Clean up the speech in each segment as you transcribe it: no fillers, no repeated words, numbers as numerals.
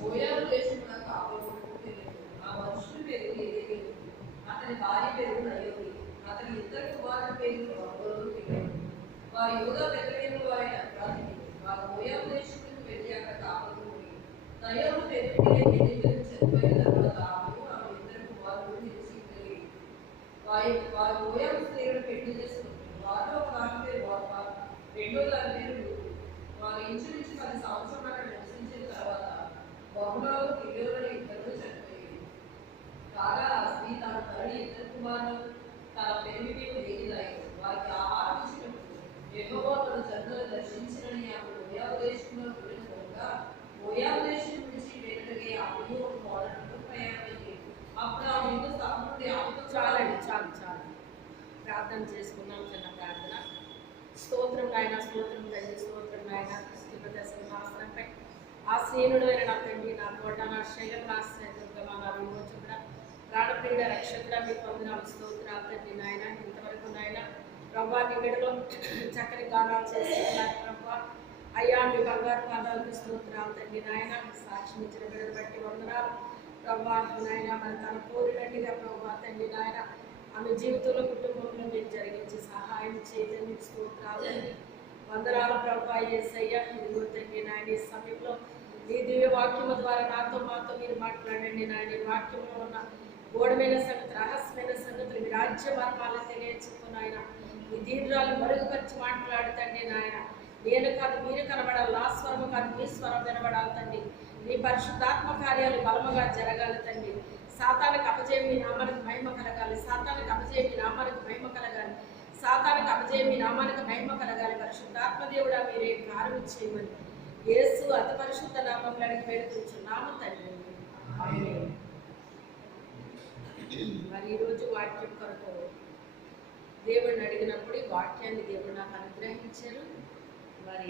మోయాబు దేశమున కాపురమునకు వెళ్ళెను. ఆ మనుషుని పేరు ఎలీహు, అతని భార్య పేరు నయోమి, అతని ఇద్దరు కుమారుల పేరు మగ్దోలు. వారు యూదా బెత్లెహేము వారైన అపరాధులు. వారు మోయాబు దేశమునకు వెళ్ళి అక్కడ కాపురము ఉండి, నయోమి పెరుగుడిగా ఎలీహు చనిపోయిన తర్వాత ఆమె ఇద్దరు కుమారులు నిలిచి వారు మోయాబు స్త్రీలను పెళ్లి చేసుకుంటారు. వారిలో ఒక దాని పేరు ఓర్పా, రెండో దాని పేరు రూతు. వారు ఇంచుమించు 10 సంవత్సరాలు అక్కడ నివసించిన తర్వాత బహుళాలు కిలోలను ఇద్దరు చనిపోయింది. కాగా ఆ స్త్రీ తన తల్లి ఇద్దరు కుమారులు తన పెళ్లికి దిగిలాయి. వారికి ఆహారం ఇచ్చినప్పుడు యెహోవా తన జనులను దర్శించినని ఆమె మోయాబు దేశంలో వెళ్ళిన కనుక మోయాబు దేశం నుంచి వెళ్ళగలిగే ఆమె ఒక మోడలకు ప్రయాణమైంది. అప్పుడు ఆ ముందు స్థలం నుండి ఆమెతో చాలు ప్రార్థన చేసుకున్నాం. చిన్న ప్రార్థన. స్తోత్రం నాయన, స్తోత్రం తండ్రి, స్తోత్రం నాయన. సింహాసనంపై ఆసీనుడు అయిన నా తండ్రి, నా కోట, నా శైలం, నా దుర్గమ, నా విమోచకుడ, ప్రాణప్రియుడ, రక్షకుడ, మీ పొందినాలు స్తోత్రాలు తండ్రి నాయన. ఇంతవరకు నాయన ప్రభా నీ బిడ్డలో చక్కని గానాలు చేస్తున్నారు ప్రభా. అయ్యా మీ బంగారు పాదాలకు స్తోత్రాలు తండ్రి నాయన. సాక్ష్యం ఇచ్చిన బిడ్డను బట్టి వందనాలు ప్రభా నాయన. మరి తన కోరినట్టుగా ప్రభా తండ్రి నాయన ఆమె జీవితంలో కుటుంబంలో మీరు జరిగించి సహాయం చేయదని స్తోత్రాలు వందనాల ప్రభా. యేసయ్య ఇదిగో తండ్రి నాయన ఈ సమయంలో నీ దివ్య వాక్యము ద్వారా మాతో మీరు మాట్లాడండి నాయన. వాక్యంలో ఉన్న గోడమైన సంగతి, రహస్యమైన సంగతులు మీ రాజ్య మర్మాలను తెలియచుకుని ఆయన ఈ దీర్ఘాలు మరుగుపరిచి మాట్లాడుతండి నాయన. నేను కాదు మీరు కనబడాలి, నా స్వరము కాదు మీ స్వరం వినబడాలి తండ్రి. మీ పరిశుద్ధాత్మ కార్యాలు బలముగా జరగాలి తండ్రి. సాతానికి అపజయం మీ నామానికి మహిమ కలగాలి, సాతానికి అపజయం మీ నామానికి మహిమ కలగాలి, సాతానికి అపజయం మీ నామానికి మహిమ కలగాలి. పరిశుద్ధాత్మ దేవుడా మీరే కార్యం చేయమని యేసు అతి పరిశుద్ధ నామంలో అడిగి వేడుకుంటున్నాము తండ్రి. మరి ఈరోజు వాక్యం కొరకు దేవుడిని అడిగినప్పుడు ఈ వాక్యాన్ని దేవుడు నాకు అనుగ్రహించారు. మరి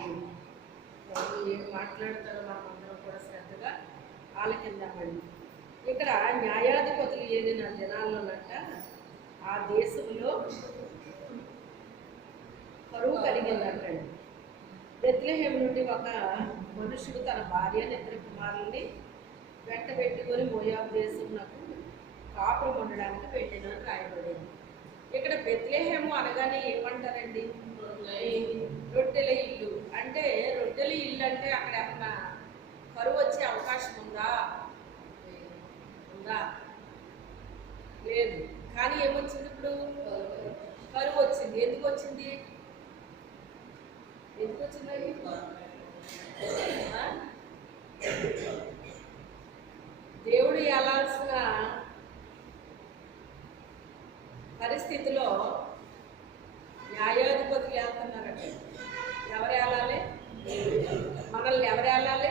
ఏం మాట్లాడతారో మనమందరం కూడా శ్రద్ధగా ఆలకిందామండి. ఇక్కడ న్యాయాధిపతులు ఏలిన దినాల్లోనట ఆ దేశంలో కరువు కలిగిందంటండి. బెత్లెహేము నుండి ఒక మనుషుడు తన భార్యని ఇద్దరు కుమారుల్ని వెంట పెట్టుకొని మోయాబు దేశంకు కాపురం ఉండడానికి పెట్టినని రాయబడింది. ఇక్కడ బెత్లెహేము అనగానే ఏమంటారండి? రొట్టెల ఇల్లు అంటే. రొట్టెల ఇల్లు అంటే అక్కడ ఏమన్నా కరువు వచ్చే అవకాశం ఉందా? లేదు. కానీ ఏమొచ్చింది ఇప్పుడు? కరువు వచ్చింది. ఎందుకు వచ్చింది? దేవుడు ఏలాల్సిన పరిస్థితిలో న్యాయాధిపతులు వెళ్తున్నారంటే ఎవరు వెళ్ళాలి? మనల్ని ఎవరు వెళ్ళాలి?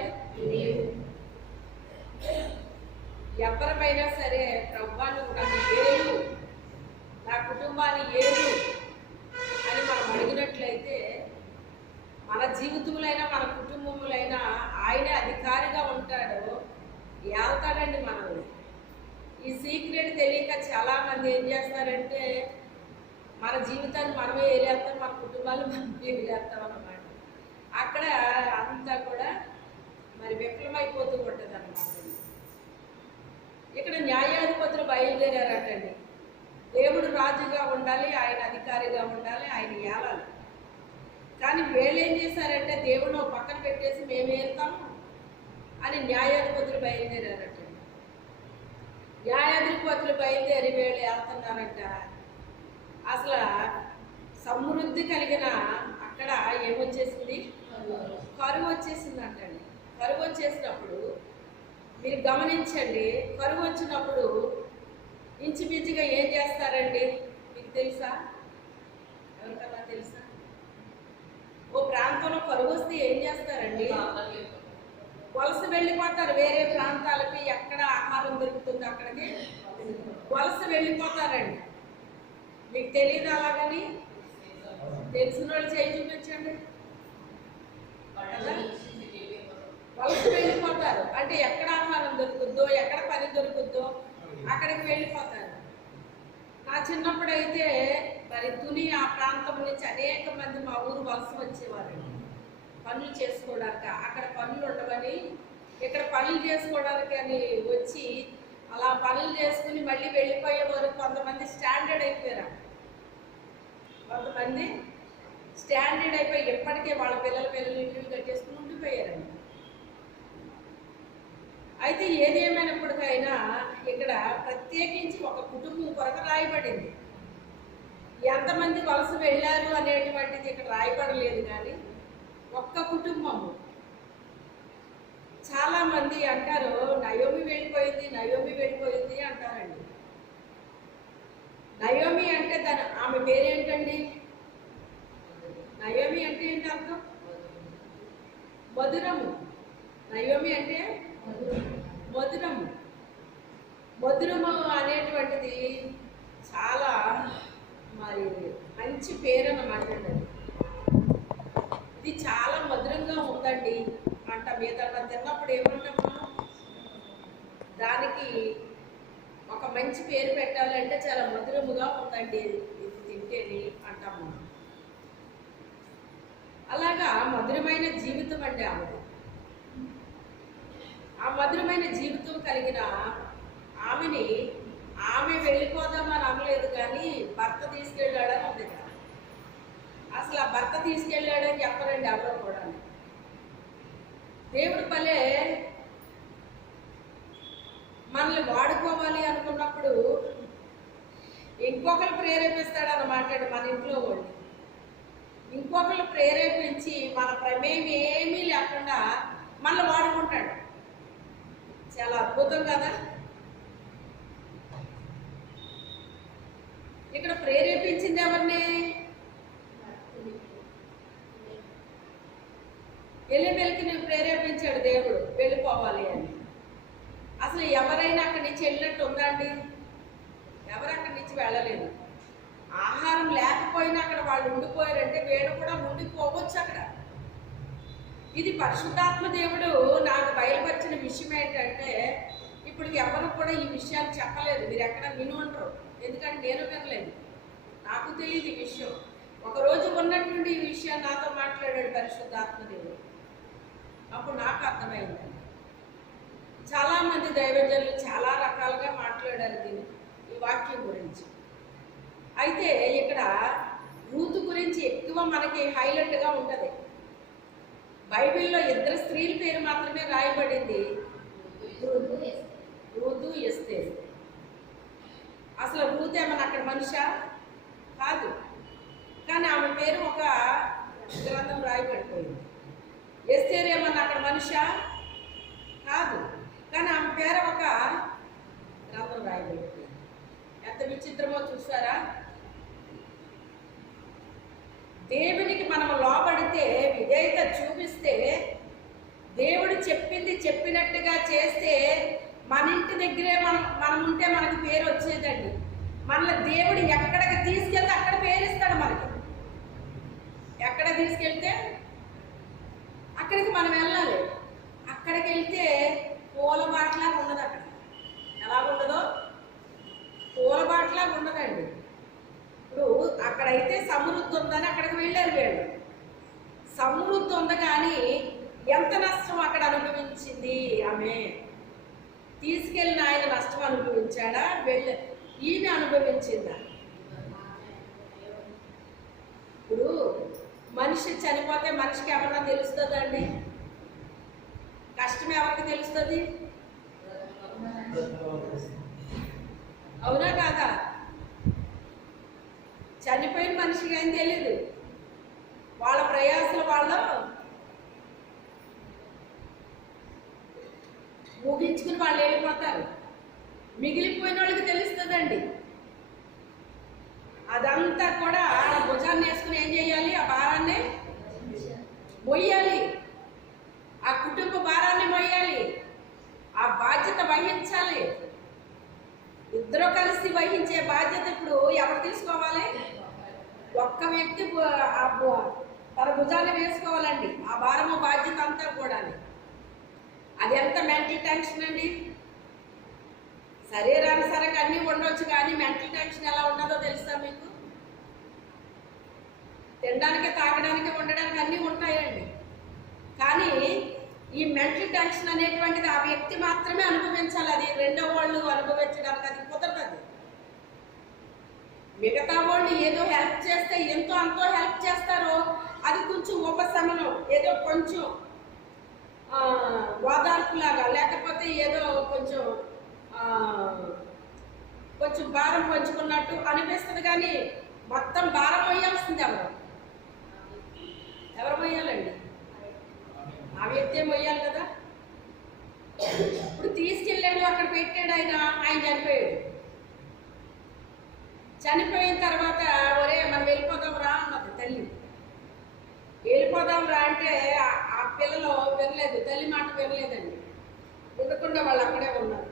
ఎవరిపైనా సరే ప్రభువా నువ్వు నన్ను ఏలు, నా కుటుంబాన్ని ఏలు అని మనం అడిగినట్లయితే మన జీవితంలోైనా మన కుటుంబంలోైనా ఆయనే అధికారిగా ఉంటాడు, ఏళ్తాడండి మనల్ని. ఈ సీక్రెట్ తెలియక చాలామంది ఏం చేస్తారంటే మన జీవితాన్ని మనమే ఏలేస్తాం, మన కుటుంబాలు మనమే ఏలేస్తాం అన్నమాట. అక్కడ అంతా కూడా మరి విఫలమైపోతూ ఉంటుంది అన్నమాట. ఇక్కడ న్యాయాధిపతులు బయలుదేరారటండి. దేవుడు రాజుగా ఉండాలి, ఆయన అధికారిగా ఉండాలి, ఆయన ఏలాలి. కానీ వీళ్ళు ఏం చేశారంటే దేవుడు పక్కన పెట్టేసి మేము వెళ్తాము అని న్యాయాధిపతులు బయలుదేరారట. న్యాయాధిపతులు బయలుదేరి వీళ్ళు వెళ్తున్నారంట. అసలు సమృద్ధి కలిగిన అక్కడ ఏమొచ్చేసింది? కరువు వచ్చేసింది అంటండి. కరువు వచ్చేసినప్పుడు మీరు గమనించండి, కరువు వచ్చినప్పుడు ఇంచుమించుగా ఏం చేస్తారండి? మీకు తెలుసా? ఎవరికన్నా తెలుసా? ఓ ప్రాంతంలో కరువు వస్తే ఏం చేస్తారండి? వలస వెళ్ళిపోతారు వేరే ప్రాంతాలకి. ఎక్కడ ఆహారం దొరుకుతుందో అక్కడికి వలస వెళ్ళిపోతారండి. మీకు తెలియదు అలాగని? తెలిసిన వాళ్ళు చేయి చూపించండి. వలస వెళ్ళిపోతారు అంటే ఎక్కడ ఆహారం దొరుకుద్దో, ఎక్కడ పని దొరుకుద్దో అక్కడికి వెళ్ళిపోతారు. నా చిన్నప్పుడైతే మరి తుని ఆ ప్రాంతం నుంచి అనేక మంది మా ఊరు వలస వచ్చేవారు పనులు చేసుకోవడానికి. అక్కడ పనులు ఉండవని ఇక్కడ పనులు చేసుకోవడానికి అని వచ్చి అలా పనులు చేసుకుని మళ్ళీ వెళ్ళిపోయే వరకు కొంతమంది స్టాండర్డ్ అయిపోయారు. కొంతమంది స్టాండర్డ్ అయిపోయి ఎప్పటికే వాళ్ళ పిల్లలు ఇల్లు కట్టేసుకుని ఉండిపోయారండి. అయితే ఏది ఏమైనప్పటికైనా ఇక్కడ ప్రత్యేకించి ఒక కుటుంబం కొరకు రాయబడింది. ఎంతమంది వలస వెళ్ళారు అనేటువంటిది ఇక్కడ రాయబడలేదు, కానీ ఒక్క కుటుంబము. చాలామంది అంటారు నయోమి వెళ్ళిపోయింది అంటారండి. నయోమి అంటే ఆమె పేరేంటండి? నయోమి అంటే ఏంటి అర్థం? మధురము. నయోమి అంటే మధురము. మధురము అనేటువంటిది చాలా మరి మంచి పేరు అన్నమాట. ఇది చాలా మధురంగా ఉందండి అంట. మీద తిన్నప్పుడు ఏమంటాము, దానికి ఒక మంచి పేరు పెట్టాలంటే చాలా మధురముగా ఉందండి ఇది తింటేని అంటాము. అలాగా మధురమైన జీవితం అండి ఆమెది. ఆ మధురమైన జీవితం కలిగిన ఆమెని ఆమె వెళ్ళిపోదామని అనలేదు, కానీ భర్త తీసుకెళ్ళాడని ఉంది కదా. అసలు ఆ భర్త తీసుకెళ్ళాడని చెప్పరండి ఎవరో కూడా. దేవుడు పలే మనల్ని వాడుకోవాలి అనుకున్నప్పుడు ఇంకొకరు ప్రేరేపిస్తాడన్నమాట. మన ఇంట్లో వాళ్ళు ఇంకొకరు ప్రేరేపించి మన ప్రమేయం ఏమీ లేకుండా మనల్ని వాడుకుంటాడు. చాలా అద్భుతం కదా. ఇక్కడ ప్రేరేపించింది ఎవరిని? ఎలిమెలకుని ప్రేరేపించాడు దేవుడు వెళ్ళిపోవాలి అని. అసలు ఎవరైనా అక్కడి నుంచి వెళ్ళినట్టు ఉందా అండి? ఎవరు అక్కడి నుంచి వెళ్ళలేదు. ఆహారం లేకపోయినా అక్కడ వాళ్ళు ఉండిపోయారంటే వీళ్ళు కూడా ఉండిపోవచ్చు అక్కడ. ఇది పరిశుద్ధాత్మ దేవుడు నాకు బయలుపరిచిన విషయం ఏంటంటే, ఇప్పుడు ఎవరు కూడా ఈ విషయాన్ని చెప్పలేదు. మీరు ఎక్కడ విని ఉండరు, ఎందుకంటే నేను వినలేదు, నాకు తెలియదు ఈ విషయం. ఒకరోజు ఉన్నట్టుండి ఈ విషయాన్ని నాతో మాట్లాడాడు పరిశుద్ధాత్మ దేవుడు. అప్పుడు నాకు అర్థమైంది. చాలామంది దైవజనులు చాలా రకాలుగా మాట్లాడారు ఈ వాక్యం గురించి. అయితే ఇక్కడ రూతు గురించి ఎక్కువ మనకి హైలైట్గా ఉంటుంది. బైబిల్లో ఇద్దరు స్త్రీల పేరు మాత్రమే రాయబడింది, రూతు ఎస్తేరు. అసలు రూతు ఏమన్నా అక్కడ మనిషా కాదు, కానీ ఆమె పేరు ఒక గ్రంథం రాయబడిపోయింది. ఎస్తేరు ఏమన్నా అక్కడ మనిషా కాదు, కానీ ఆమె పేరు ఒక గ్రంథం రాయబడిపోయింది. ఎంత విచిత్రమో చూసారా. దేవునికి మనం లోబడితే, విధేయత చూపిస్తే, దేవుడు చెప్పింది చెప్పినట్టుగా చేస్తే మన ఇంటి దగ్గరే మనం ఉంటే మనకి పేరు వచ్చేదండి. మనల్ని దేవుడు ఎక్కడికి తీసుకెళ్తే అక్కడ పేరు ఇస్తాడు మనకి. ఎక్కడ తీసుకెళ్తే అక్కడికి మనం వెళ్ళాలి. అక్కడికి వెళ్తే పూలబాటలాగా ఉండదు. అక్కడ ఎలా ఉండదో పూలబాటలాగా ఉండదండి. ఇప్పుడు అక్కడైతే సమృద్ధి ఉందని అక్కడికి వెళ్ళారు వీళ్ళు. సమృద్ధి ఉంది, కానీ ఎంత నష్టం అక్కడ అనుభవించింది ఆమె. తీసుకెళ్ళిన ఆయన నష్టం అనుభవించాడా, ఈమె అనుభవించిందా? ఇప్పుడు మనిషి చనిపోతే మనిషికి ఏమన్నా తెలుస్తుందండి? కష్టం ఎవరికి తెలుస్తుంది? అవునా కాదా? చనిపోయిన మనిషికి ఏం తెలియదు. వాళ్ళ ప్రయాసాలు వాళ్ళు ముగించుకుని వాళ్ళు వెళ్ళిపోతారు. మిగిలిపోయిన వాళ్ళకి తెలుస్తుందండి. అదంతా కూడా భుజాన్ని వేసుకుని ఏం చేయాలి? ఆ భారాన్ని మొయ్యాలి. ఆ కుటుంబ భారాన్ని మొయ్యాలి. ఆ బాధ్యత వహించాలి. ఇద్దరు కలిసి వహించే బాధ్యత ఇప్పుడు ఎవరు తీసుకోవాలి? ఒక్క వ్యక్తి తన భుజాన్ని వేసుకోవాలండి. ఆ భారము బాధ్యత అంతా కూడా. అది ఎంత మెంటల్ టెన్షన్ అండి. శరీరానుసారంగా అన్నీ ఉండవచ్చు, కానీ మెంటల్ టెన్షన్ ఎలా ఉన్నదో తెలుసా మీకు? తినడానికి, తాగడానికి, ఉండడానికి అన్నీ ఉంటాయండి, కానీ ఈ మెంటల్ టెన్షన్ అనేటువంటిది ఆ వ్యక్తి మాత్రమే అనుభవించాలి. అది రెండో వాళ్ళు అనుభవించడానికి అది కుదరదు. మిగతా వాళ్ళు ఏదో హెల్ప్ చేస్తే ఎంతో అంతో హెల్ప్ చేస్తారో అది కొంచెం ఉపశమనం, ఏదో కొంచెం ఓదార్పులాగా, లేకపోతే ఏదో కొంచెం కొంచెం భారం పంచుకున్నట్టు అనిపిస్తుంది. కానీ మొత్తం భారం మొయ్యాల్సింది ఎవరు మొయ్యాలండి? ఆ వ్యక్తే మొయ్యాలి కదా. ఇప్పుడు తీసుకెళ్ళాడు, అక్కడ పెట్టాడు, ఆయన చనిపోయాడు. చనిపోయిన తర్వాత ఒరే మనం వెళ్ళిపోదాం రా అన్నది తల్లి. వెళ్ళిపోదాం రా అంటే ఆ పిల్లలు వినలేదు, తల్లి మాట వినలేదండి. వినకుండా వాళ్ళు అక్కడే ఉన్నారు.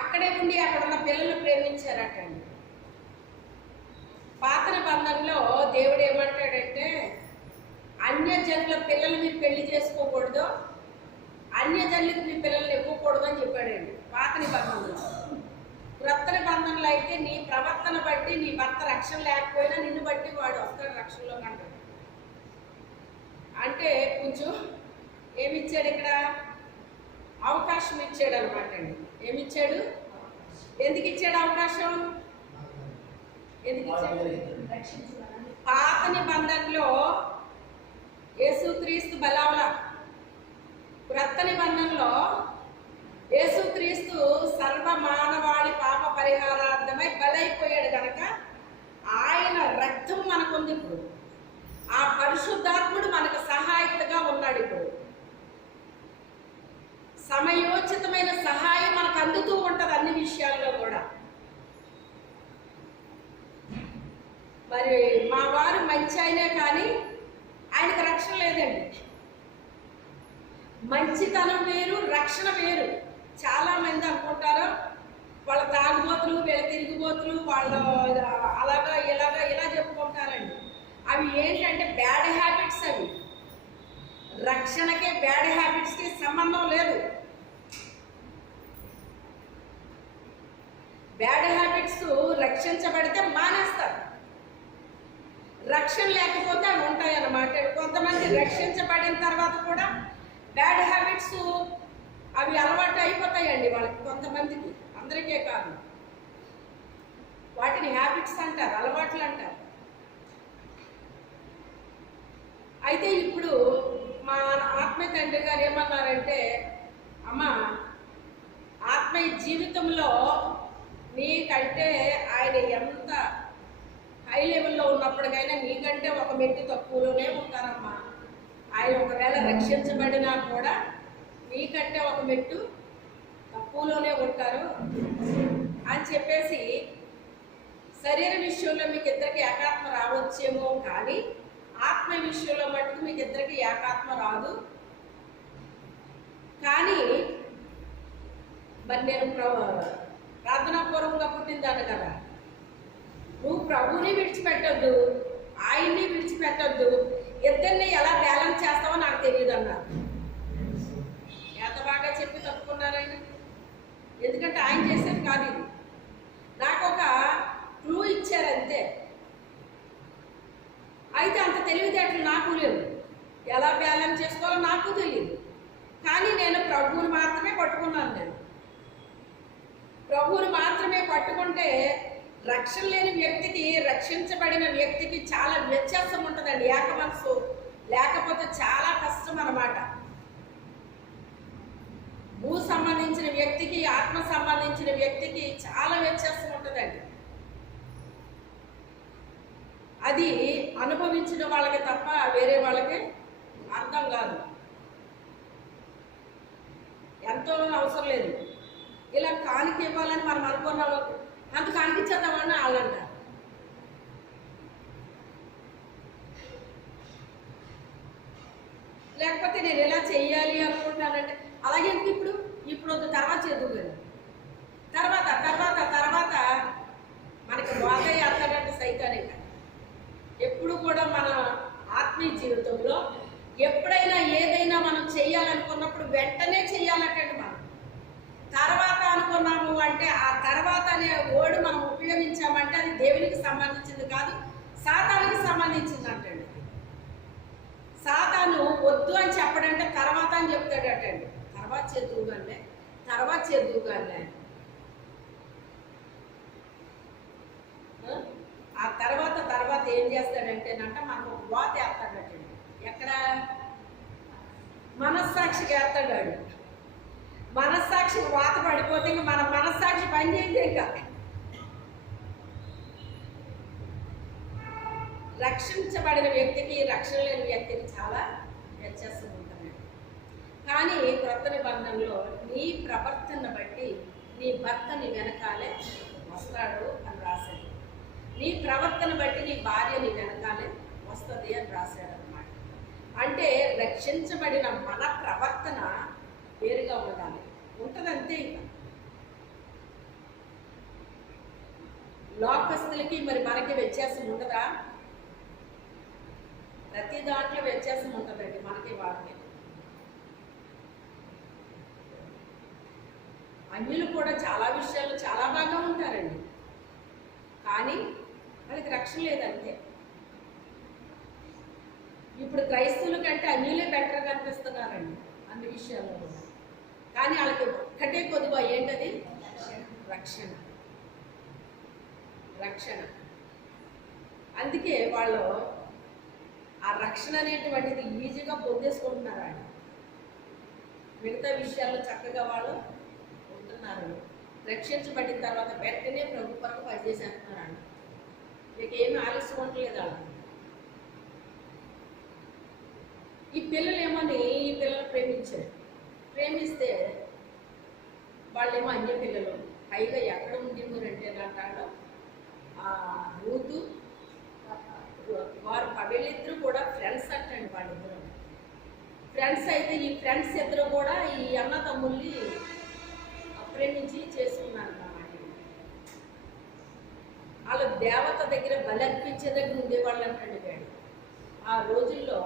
అక్కడే ఉండి అక్కడ ఉన్న పిల్లలు ప్రేమించారటండి. పాత నిబంధనలో దేవుడు ఏమంటాడంటే, అన్యజనుల పిల్లలు మీరు పెళ్లి చేసుకోకూడదు, అన్యజనులకు మీ పిల్లల్ని ఇవ్వకూడదు అని చెప్పాడండి పాత నిబంధనలో. క్రొత్త నిబంధనలు అయితే నీ ప్రవర్తన బట్టి నీ భర్త రక్షణ లేకపోయినా నిన్ను బట్టి వాడు వస్తాడు రక్షణలో అంటాడు. అంటే కొంచెం ఏమిచ్చాడు ఇక్కడ? అవకాశం ఇచ్చాడు అనమాట అండి. ఏమిచ్చాడు? ఎందుకు ఇచ్చాడు అవకాశం? ఎందుకు ఇచ్చాడు? పాత నిబంధనలో యేసుక్రీస్తు బలావల, క్రొత్త నిబంధనలో యేసుక్రీస్తు సర్వ మానవాళి పాప పరిహారార్థమై బలైపోయాడు కనుక ఆయన రక్తం మనకుంది. ఇప్పుడు ఆ పరిశుద్ధాత్ముడు మనకు సహాయకుడిగా ఉన్నాడు. ఇప్పుడు సమయోచితమైన సహాయం మనకు అందుతూ ఉంటుంది అన్ని విషయాల్లో కూడా. మరి మా వారు మంచి అయినా కానీ ఆయనకు రక్షణ లేదండి. మంచితనం వేరు, రక్షణ వేరు. చాలా మంది అనుకుంటారు వాళ్ళ తాగుబోతులు, వీళ్ళ తిరిగిబోతులు, వాళ్ళు అలాగా ఇలాగా ఇలా చెప్పుకుంటారండి. అవి ఏంటంటే బ్యాడ్ హ్యాబిట్స్. అవి రక్షణకే బ్యాడ్ హ్యాబిట్స్కి సంబంధం లేదు. బ్యాడ్ హ్యాబిట్స్ రక్షించబడితే మానేస్తారు, రక్షణ లేకపోతే అవి ఉంటాయి అన్నమాట. కొంతమంది రక్షించబడిన తర్వాత కూడా బ్యాడ్ హ్యాబిట్స్ అవి అలవాటు అయిపోతాయండి వాళ్ళకి, కొంతమందికి, అందరికీ కాదు. వాటిని హ్యాబిట్స్ అంటారు, అలవాట్లు అంటారు. అయితే ఇప్పుడు మా ఆత్మీయ తండ్రి గారు ఏమన్నారంటే, అమ్మ ఆత్మీయ జీవితంలో నీకంటే ఆయన ఎంత హై లెవెల్లో ఉన్నప్పటికైనా నీకంటే ఒక మెట్టు తక్కువలోనే ఉంటారమ్మా. ఆయన ఒకవేళ రక్షించబడినా కూడా నీకంటే ఒక మెట్టు తక్కువలోనే ఉంటారు అని చెప్పేసి, శరీర విషయంలో మీకు ఇద్దరికి ఏకాత్మ రావచ్చేమో కానీ ఆత్మ విషయంలో మటుకు మీకు ఇద్దరికి ఏకాత్మ రాదు. కానీ మరి నేను ప్రార్థనాపూర్వకంగా పుట్టిందాను కదా, నువ్వు ప్రభువుని విడిచిపెట్టొద్దు, ఆయన్ని విడిచిపెట్టొద్దు, ఇద్దరిని ఎలా బ్యాలెన్స్ చేస్తావో నాకు తెలియదు అన్నారు. ఎంత బాగా చెప్పి తప్పుకున్నారు ఆయన. ఎందుకంటే ఆయన చేసేది కాదు ఇది, నాకు ఒక క్లూ ఇచ్చారు అంతే. అయితే అంత తెలివితేటలు నాకు లేవు, ఎలా బ్యాలెన్స్ చేసుకోవాలో నాకు తెలియదు. కానీ నేను ప్రభువుని మాత్రమే పట్టుకున్నాను. నేను ప్రభువుని మాత్రమే పట్టుకుంటే రక్షణ లేని వ్యక్తికి, రక్షించబడిన వ్యక్తికి చాలా వ్యత్యాసం ఉంటుందండి. ఏక మనసు లేకపోతే చాలా కష్టం అన్నమాట. భూ సంబంధించిన వ్యక్తికి, ఆత్మ సంబంధించిన వ్యక్తికి చాలా వ్యత్యాసం ఉంటుందండి. అది అనుభవించిన వాళ్ళకి తప్ప వేరే వాళ్ళకి అర్థం కాదు. ఎంతో అవసరం లేదు. ఇలా కానుక ఇవ్వాలని మనం అనుకున్న అంత కానికిచ్చేద్దామని వాళ్ళంటారు. లేకపోతే నేను ఎలా చెయ్యాలి అనుకుంటానంటే, అలాగే ఇప్పుడు వద్దు, తర్వాత చేద్దుగాను, తర్వాత తర్వాత తర్వాత మనకి బాగా అర్థమంటే సైతానే. ఎప్పుడు కూడా మన ఆత్మీయ జీవితంలో ఎప్పుడైనా ఏదైనా మనం చెయ్యాలనుకున్నప్పుడు వెంటనే చెయ్యాలంటండి. మనం తర్వాత అనుకున్నాము అంటే ఆ తర్వాత అనే వర్డ్ మనం ఉపయోగించామంటే అది దేవునికి సంబంధించింది కాదు, సాతానికి సంబంధించింది అంటండి. సాతాను వద్దు అని చెప్పడంటే తర్వాత అని చెప్తాడటండి, తర్వాత చేద్దువుగానే, తర్వాత చేద్దువుగానే. ఆ తర్వాత తర్వాత ఏం చేస్తాడంటేనంట మనకు ఒక వాత వేస్తాడటండి. ఎక్కడ? మనస్సాక్షికి వేస్తాడు. మనస్సాక్షికి వాత పడిపోతే ఇంక మన మనస్సాక్షి పని చేయండి. ఇంకా రక్షించబడిన వ్యక్తికి రక్షణ లేని వ్యక్తికి చాలా వ్యత్యాసం ఉంటుంది. కానీ క్రొత్త నిబంధనలో నీ ప్రవర్తన బట్టి నీ భర్త నీ వెనకాలే వస్తాడు అని రాశాడు. నీ ప్రవర్తన బట్టి నీ భార్య నీ వెనకాలే వస్తుంది అని రాశాడు అన్నమాట. అంటే రక్షించబడిన మన ప్రవర్తన వేరుగా ఉండాలి. ఉంటుంది అంతే. ఇంకా లోకస్తులకి మరి మనకి వ్యత్యాసం ఉండదా? ప్రతి దాంట్లో వ్యత్యాసం ఉంటుందండి మనకి వాళ్ళకి. అన్యులు కూడా చాలా విషయాల్లో చాలా బాగా ఉంటారండి, కానీ వాళ్ళకి రక్షణ లేదంతే. ఇప్పుడు క్రైస్తవుల కంటే అన్యులే బెటర్గా అనిపిస్తున్నారండి అన్ని విషయాల్లో కూడా. కానీ వాళ్ళకి ఒక్కటే కొద్దిగా ఏంటది? రక్షణ. రక్షణ. అందుకే వాళ్ళు ఆ రక్షణ అనేటువంటిది ఈజీగా పొందేసుకుంటున్నారు అండి. మిగతా విషయాల్లో చక్కగా వాళ్ళు ఉంటున్నారు. రక్షించబడిన తర్వాత వెంటనే ప్రభు కొరకు పనిచేసేస్తున్నారండి. మీకు ఏమి ఆలస్యం ఉండలేదు వాళ్ళు. ఈ పిల్లలేమని ఈ పిల్లలు ప్రేమిస్తే వాళ్ళేమో అన్య పిల్లలు. పైగా ఎక్కడ ఉండిపోరంటే అంటాడు రూతు వారు వీళ్ళిద్దరూ కూడా ఫ్రెండ్స్ అంటండి. వాళ్ళిద్దరు ఫ్రెండ్స్ అయితే ఈ ఫ్రెండ్స్ ఇద్దరు కూడా ఈ అన్న తమ్ముల్ని ప్రేమించి చేసుకున్నారు అన్నమాట. వాళ్ళ దేవత దగ్గర బలర్పించే దగ్గర ఉండేవాళ్ళు అంటండి. వేడు ఆ రోజుల్లో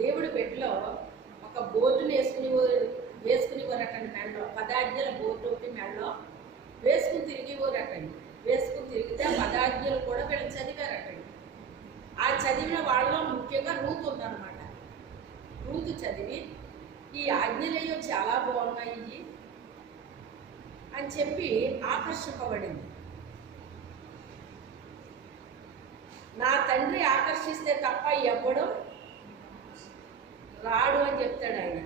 దేవుడి బెడ్లో ఒక బోర్డుని వేసుకునేవారటండి. మెడలో 10 ఆజ్ఞల బోర్డు ఒకటి మెడలో వేసుకుని తిరిగితే 10 ఆజ్ఞలు కూడా వీళ్ళు చదివారటండి. ఆ చదివిన వాళ్ళలో ముఖ్యంగా రూతు ఉందన్నమాట. రూతు చదివి ఈ ఆజ్ఞలయ్యో చాలా బాగున్నాయి అని చెప్పి ఆకర్షింపబడింది. నా తండ్రి ఆకర్షిస్తే తప్ప ఎవ్వడు రాడు అని చెప్తాడు ఆయన.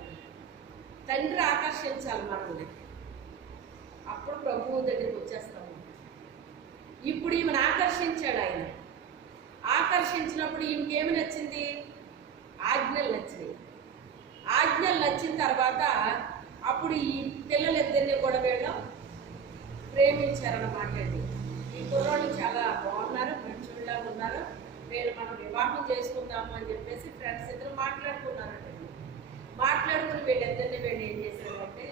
తండ్రి ఆకర్షించాలి మనల్ని, అప్పుడు ప్రభువు దగ్గరికి వచ్చేస్తాము. ఇప్పుడు ఈమెను ఆకర్షించాడు ఆయన. ఆకర్షించినప్పుడు ఈమెకేమి నచ్చింది? ఆజ్ఞలు నచ్చినాయి. ఆజ్ఞలు నచ్చిన తర్వాత అప్పుడు ఈ పిల్లలిద్దరిని కూడా వీళ్ళు ప్రేమించారన్నమాట అండి. ఈ కుర్రోళ్ళు చాలా బాగున్నారు, మంచిగా ఉన్నారు, వీళ్ళు మనం వివాహం చేసుకుందాము అని చెప్పేసి ఫ్రెండ్స్ ఇద్దరు మాట్లాడుకున్నారండి. మాట్లాడుకుని వీళ్ళు ఏం చేశారంటే,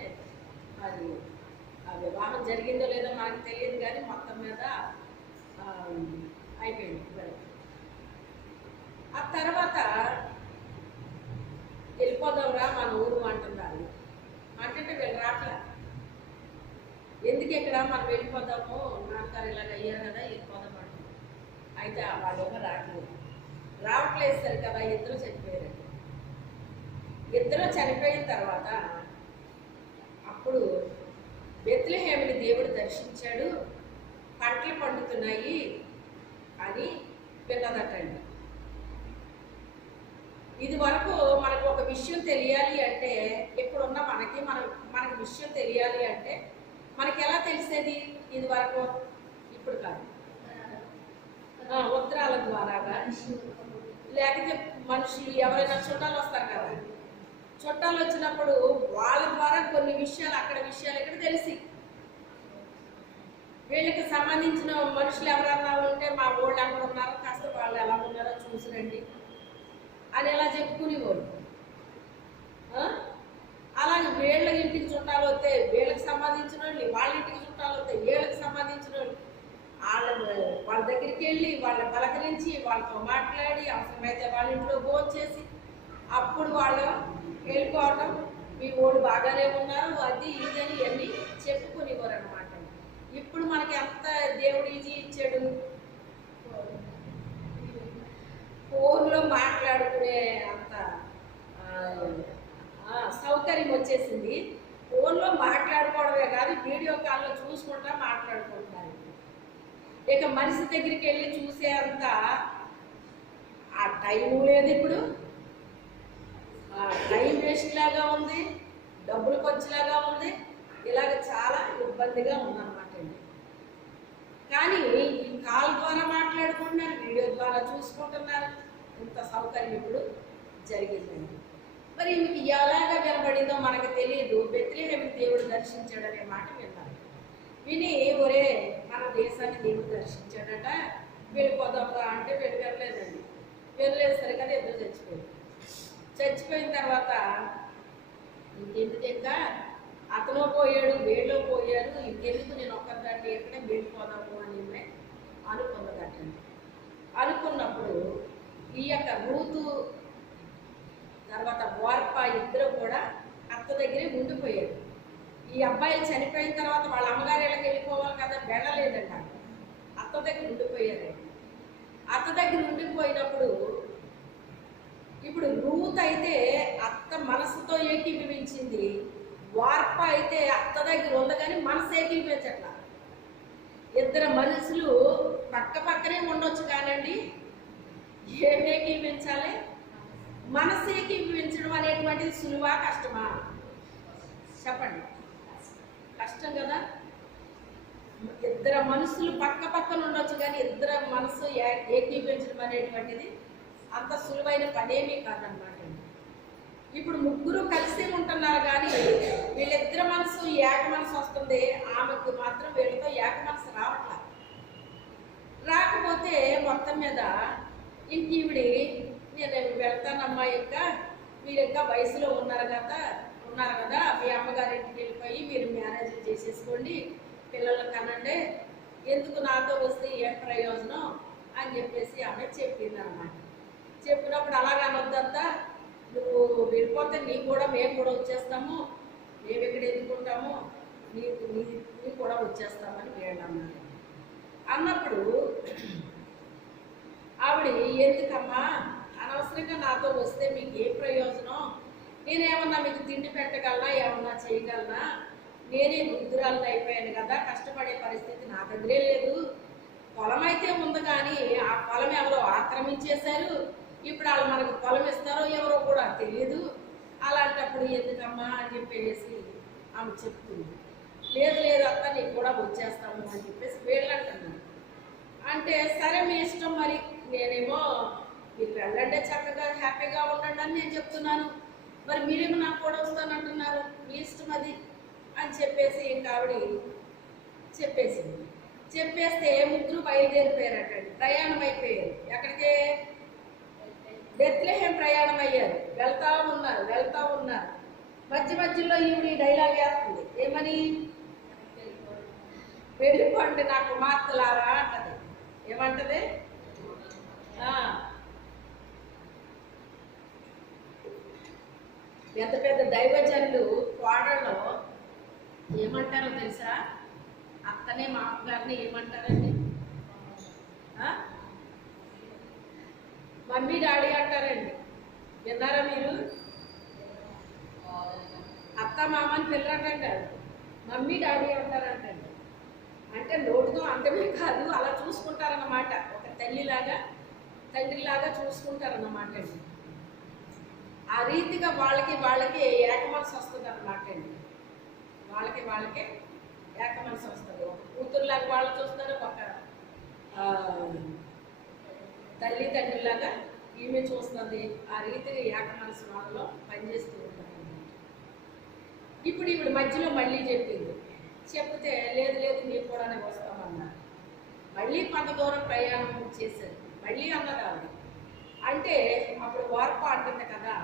అది ఆ వివాహం జరిగిందో లేదో మనకు తెలియదు, కానీ మొత్తం మీద అయిపోయింది. ఆ తర్వాత వెళ్ళిపోదాంరా మన ఊరు అంటున్నారు. అంటే వీళ్ళు రాట్లా. ఎందుకు ఇక్కడ మనం వెళ్ళిపోదాము, నాన్నగారు ఇలాగ అయ్యారు కదా, వెళ్ళిపోదాం అంటున్నారు. అయితే వాళ్ళేమో రావట్లేదు సరి కదా. ఇద్దరు చనిపోయారండి. ఇద్దరు చనిపోయిన తర్వాత అప్పుడు బెత్లెహేముని దేవుడు దర్శించాడు, పంటలు పండుతున్నాయి అని విన్నదటండి. ఇది వరకు మనకు ఒక విషయం తెలియాలి అంటే, ఇప్పుడున్న మనకి విషయం తెలియాలి అంటే మనకి ఎలా తెలిసేది? ఇది వరకు, ఇప్పుడు కాదు, ఉత్తరాల ద్వారాగా, లేకపోతే మనుషులు ఎవరైనా చుట్టాలు వస్తారు కదా, చుట్టాలు వచ్చినప్పుడు వాళ్ళ ద్వారా కొన్ని విషయాలు అక్కడ విషయాలు ఇక్కడ తెలిసి, వీళ్ళకి సంబంధించిన మనుషులు ఎవరన్నా ఉంటే మా ఊళ్ళు అక్కడ ఉన్నారో కాస్త వాళ్ళు ఎలా ఉన్నారో చూసిరండి అని ఎలా చెప్పుకునేవారు. అలాగే వీళ్ళ ఇంటికి చుట్టాలు వస్తే వీళ్ళకి సంబంధించిన వాళ్ళు, వాళ్ళ ఇంటికి చుట్టాలు వస్తే వీళ్ళకి సంబంధించిన వాళ్ళు, వాళ్ళ దగ్గరికి వెళ్ళి వాళ్ళ పలకరించి వాళ్ళతో మాట్లాడి అవసరమైతే వాళ్ళ ఇంట్లో భోజనం చేసి అప్పుడు వాళ్ళు వెళ్ళిపోవడం, మీ ఓడు బాగానే ఉన్నారు అది ఇది అని అన్నీ చెప్పుకునేవారు అనమాట. ఇప్పుడు మనకి ఎంత దేవుడు ఈజీ ఇచ్చాడు, ఫోన్లో మాట్లాడుకునే అంత వచ్చేసింది. ఫోన్లో మాట్లాడుకోవడమే కాదు, వీడియో కాల్లో చూసుకుంటా మాట్లాడుకుంటున్నారు. ఇక మనిషి దగ్గరికి వెళ్ళి చూసే అంత ఆ టైం లేదు. ఇప్పుడు టైం వేస్ట్ లాగా ఉంది, డబ్బులు ఖర్చులాగా ఉంది, ఇలాగ చాలా ఇబ్బందిగా ఉందన్నమాట అండి. కానీ ఈ కాల్ ద్వారా మాట్లాడుకుంటున్నారు, వీడియో ద్వారా చూసుకుంటున్నారు, ఇంత సౌకర్యం ఇప్పుడు జరిగిందండి. మరి మీకు ఎలాగ వినబడిందో మనకు తెలియదు. బెత్లెహేముని దేవుడు దర్శించాడనే మాట విన్నాను. విని ఒరే మన దేశాన్ని దేవుడు దర్శించాడట, వెళ్ళిపోదాంరా అంటే వెళ్ళలేదండి. వెళ్ళేసరికి అది ఎదురు చచ్చిపోయింది. చచ్చిపోయిన తర్వాత ఇంకెందుకు ఇంకా అతను పోయాడు, వీళ్ళు పోయారు, ఇంకెందుకు నేను ఒక్కదాన్ని ఎక్కడే వెళ్ళిపోదాము అని అనుకున్నదటండి. అనుకున్నప్పుడు ఈ యొక్క రూతు తర్వాత ఓర్ప ఇద్దరు కూడా అత్త దగ్గరే ఉండిపోయారు. ఈ అబ్బాయిలు చనిపోయిన తర్వాత వాళ్ళ అమ్మగారు ఇళ్ళకి వెళ్ళిపోవాలి కదా, వెళ్ళలేదంట, అత్త దగ్గర ఉండిపోయారండి. అత్త దగ్గర ఉండిపోయినప్పుడు ఇప్పుడు రూత్ అయితే అత్త మనసుతో ఏకీభవించింది, వార్ప అయితే అత్త దగ్గర ఉంది కానీ మనసు ఏకీభవించట్లా. ఇద్దరు మనుషులు పక్క పక్కనే ఉండొచ్చు కానండి, ఏం ఏకీభవించాలి? మనసు ఏకీభవించడం అనేటువంటిది సులువా కష్టమా చెప్పండి? కష్టం కదా. ఇద్దరు మనుషులు పక్క పక్కన ఉండొచ్చు కానీ ఇద్దరు మనసు ఏకీభవించడం అనేటువంటిది అంత సులువైన పనేమీ కాదనమాట. ఇప్పుడు ముగ్గురు కలిసి ఉంటున్నారు కానీ వీళ్ళిద్దరి మనసు ఏక మనసు వస్తుంది, ఆమెకు మాత్రం వీళ్ళతో ఏక మనసు రావట్లా. రాకపోతే మొత్తం మీద ఇంక ఈవిడి నేను వెళ్తానమ్మా, ఇంకా మీరు ఇంకా వయసులో ఉన్నారు కదా మీ అమ్మగారింటికి వెళ్ళిపోయి మీరు మ్యారేజ్ చేసేసుకోండి, పిల్లలు కనండి, ఎందుకు నాతో వస్తే ఏం ప్రయోజనం అని చెప్పేసి ఆమె చెప్పింది అన్నమాట. చెప్పినప్పుడు అలాగే అనొద్దంతా, నువ్వు వెళ్ళిపోతే నీకు కూడా మేము కూడా వచ్చేస్తాము, మేము ఇక్కడ ఎందుకుంటాము, నీకు కూడా వచ్చేస్తామని వీళ్ళన్నారు. అన్నప్పుడు ఆవిడ ఎందుకమ్మా అనవసరంగా నాతో వస్తే మీకు ఏ ప్రయోజనం, నేనేమన్నా మీకు తిండి పెట్టగలనా, ఏమన్నా చేయగలనా, నేనే వృద్ధురాలను అయిపోయాను కదా, కష్టపడే పరిస్థితి నా దగ్గరే లేదు, పొలం అయితే ఉంది కానీ ఆ పొలం ఎవరో ఆక్రమించేశారు, ఇప్పుడు వాళ్ళు మనకు పొలం ఇస్తారో ఎవరో కూడా తెలియదు, అలాంటప్పుడు ఎందుకమ్మా అని చెప్పేసి ఆమె చెప్తుంది. లేదు అత్త నీకు కూడా వచ్చేస్తాము అని చెప్పేసి వీళ్ళు అంటున్నాను. అంటే సరే మీ ఇష్టం, మరి నేనేమో మీరు వెళ్ళంటే చక్కగా హ్యాపీగా ఉండండి అని నేను చెప్తున్నాను, మరి మీరేమో నాకు కూడా వస్తానంటున్నారు, మీ ఇష్టం అది అని చెప్పేసి ఇంకా ఆవిడ చెప్పేసింది. చెప్పేస్తే ముగ్గురు బయలుదేరిపోయారటండి, ప్రయాణం అయిపోయారు. ఎక్కడికే? బెత్లెహేం ప్రయాణం అయ్యారు. వెళ్తా ఉన్నారు. మధ్యలో ఈవిడ డైలాగ్ వేస్తుంది, ఏమని? వెళ్ళిపోండి నా కుమార్తెలారా అంటది. ఏమంటది? పెద్ద దైవజనులు కోడల్లో ఏమంటారో తెలుసా? అత్తనే మామగారిని ఏమంటారండి? మమ్మీ డాడీ అంటారండి. విన్నారా మీరు? అత్త మామని పిల్లలంటారు, మమ్మీ డాడీ అంటారంటండి. అంటే నోటితో అంటమే కాదు, అలా చూసుకుంటారన్నమాట. ఒక తండ్రిలాగా చూసుకుంటారన్నమాట అండి. ఆ రీతిగా వాళ్ళకి ఏకమనసు వస్తుంది అన్నమాట అండి. వాళ్ళకే ఏకమనసు వస్తుంది. ఒక కూతురులాగా వాళ్ళు చూస్తారు, ఒక తండ్రిలాగా ఈమె చూస్తుంది. ఆ రీతిగా ఏకమనసు వాళ్ళలో పనిచేస్తూ ఉంటారు. ఇప్పుడు ఈవిడ మధ్యలో మళ్ళీ చెప్తే లేదు నీకు కూడానే వస్తామన్నారు. మళ్ళీ కొంత దూరం ప్రయాణం చేశారు. మళ్ళీ అన్నారు ఆవిడ. అంటే అప్పుడు వార్ప అంటుంది కదా,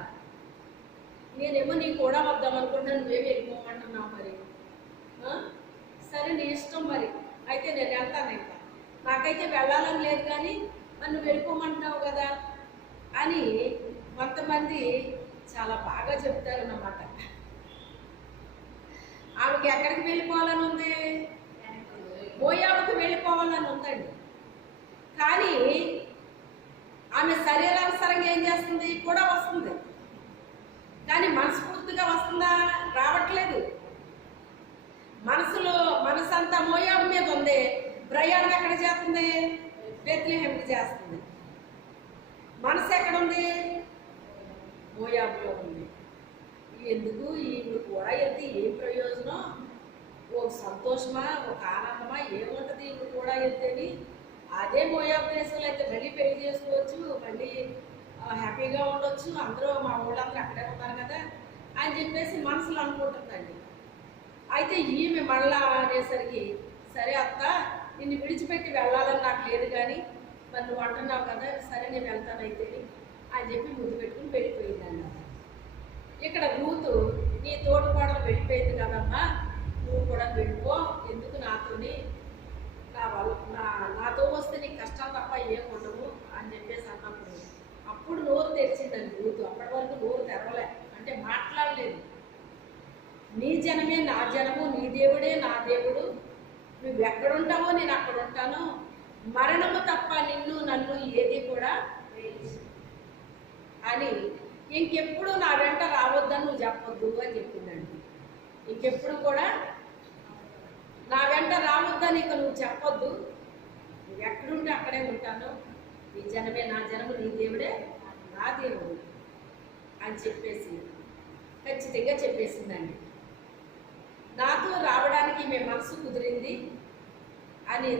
నేనేమో నీకు కూడా వద్దామనుకుంటున్నాను, నువ్వేమి వెళ్ళిపోమంటున్నావు, మరి సరే నీ ఇష్టం, మరి అయితే నేను వెళ్తాను, ఇంకా నాకైతే వెళ్ళాలని లేదు కానీ నన్ను వెళ్ళిపోమంటున్నావు కదా అని కొంతమంది చాలా బాగా చెప్తారన్నమాట. ఆమెకి ఎక్కడికి వెళ్ళిపోవాలని ఉంది? మోయాబుకు వెళ్ళిపోవాలని ఉందండి. కానీ ఆమె శరీరానుసారంగా ఏం చేస్తుంది? కూడా వస్తుంది, కానీ మనస్ఫూర్తిగా ఈజీగా వస్తుందా? రావట్లేదు. మనసంతా మోయాబు మీద ఉంది, ప్రయాణం ఎక్కడ చేస్తుంది? బెత్లెహేముకి చేస్తుంది. మనసు ఎక్కడుంది? మోయాబులో ఉంది. ఎందుకు ఈమె కూడా వెళ్తే ఏం ప్రయోజనం? ఒక సంతోషమా, ఒక ఆనందమా ఏముంటుంది ఈమె కూడా వెళ్తేని? అదే మోయాబు దేశంలో అయితే మళ్ళీ పెళ్లి చేసుకోవచ్చు, మళ్ళీ హ్యాపీగా ఉండొచ్చు, అందరూ మా ఊళ్ళందరూ అక్కడే ఉన్నారు కదా అని చెప్పేసి మనసులో అనుకుంటుందండి. అయితే ఈమె మళ్ళా అనేసరికి, సరే అత్త, నిన్ను విడిచిపెట్టి వెళ్ళాలని నాకు లేదు, కానీ మరి నువ్వు అంటున్నావు కదా, సరే నేను వెళ్తానైతే అని చెప్పి ముద్దు పెట్టుకుని వెళ్ళిపోయింది అన్నమాట. ఇక్కడ రూతు, నీ తోటికోడలు వెళ్ళిపోయింది కదమ్మా, నువ్వు కూడా వెళ్ళిపో, ఎందుకు నాతోని, నాతో వస్తే నీకు కష్టం తప్ప ఏం ఉండవు అని చెప్పేసి అన్నప్పుడు అప్పుడు నోరు తెరిచిందండి రూతు. అప్పటి వరకు నోరు తెరవలే, అంటే మాట్లాడలేదు. నీ జనమే నా జనము, నీ దేవుడే నా దేవుడు, నువ్వు ఎక్కడుంటావో నేను అక్కడ ఉంటాను, మరణము తప్ప నిన్ను నన్ను ఏది కూడా అని ఇంకెప్పుడు నా వెంట రావద్దని నువ్వు చెప్పొద్దు అని చెప్పిందండి. ఇంకెప్పుడు కూడా నా వెంట రావద్దని ఇక నువ్వు చెప్పొద్దు, నువ్వు ఎక్కడుంటే అక్కడే ఉంటాను, నీ జనమే నా జనము, నీ దేవుడే నా దేవుడు అని చెప్పేసి ఖచ్చితంగా చెప్పేసిందండి. నాతో రావడానికి మీ మనసు కుదిరింది అని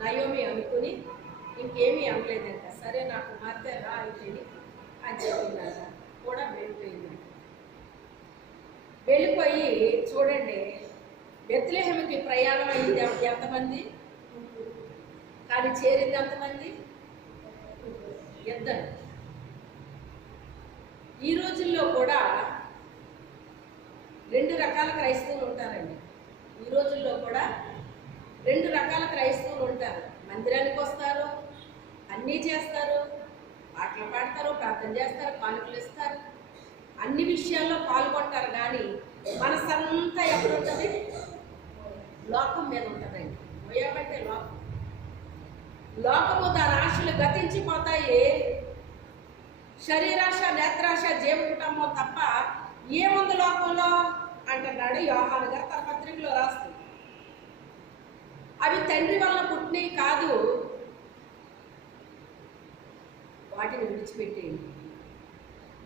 నయోమి అనుకుని ఇంకేమీ అనలేదంట. సరే నా కుమార్తె రా అయిపోయింది అని చెప్పిందంట. కూడా వెళ్ళిపోయింది. వెళ్ళిపోయి చూడండి, బెత్లెహేముకి ప్రయాణం అయింది ఎంతమంది, కానీ చేరింది ఎంతమంది? ఇద్దరు. ఈ రోజుల్లో కూడా రెండు రకాల క్రైస్తవులు ఉంటారండి. ఈ రోజుల్లో కూడా రెండు రకాల క్రైస్తవులు ఉంటారు. మందిరానికి వస్తారు, అన్నీ చేస్తారు, పాటలు పాడతారు, ప్రార్థన చేస్తారు, కానుకలు ఇస్తారు, అన్ని విషయాల్లో పాల్గొంటారు, కానీ మనసంతా ఎక్కడ ఉంటుంది? లోకం మీద ఉంటుందండి. మోయాబంటే లోకం. లోకము దాని ఆశలు గతించిపోతాయి. శరీరాశ, నేత్రాశ, జీవ కుటుంబం తప్ప ఏముంది లోకంలో అంటున్నాడు యోహాను గారు తన పత్రికలో రాస్తుంది. అవి తండ్రి వల్ల పుట్టినవి కాదు, వాటిని విడిచిపెట్టేయండి.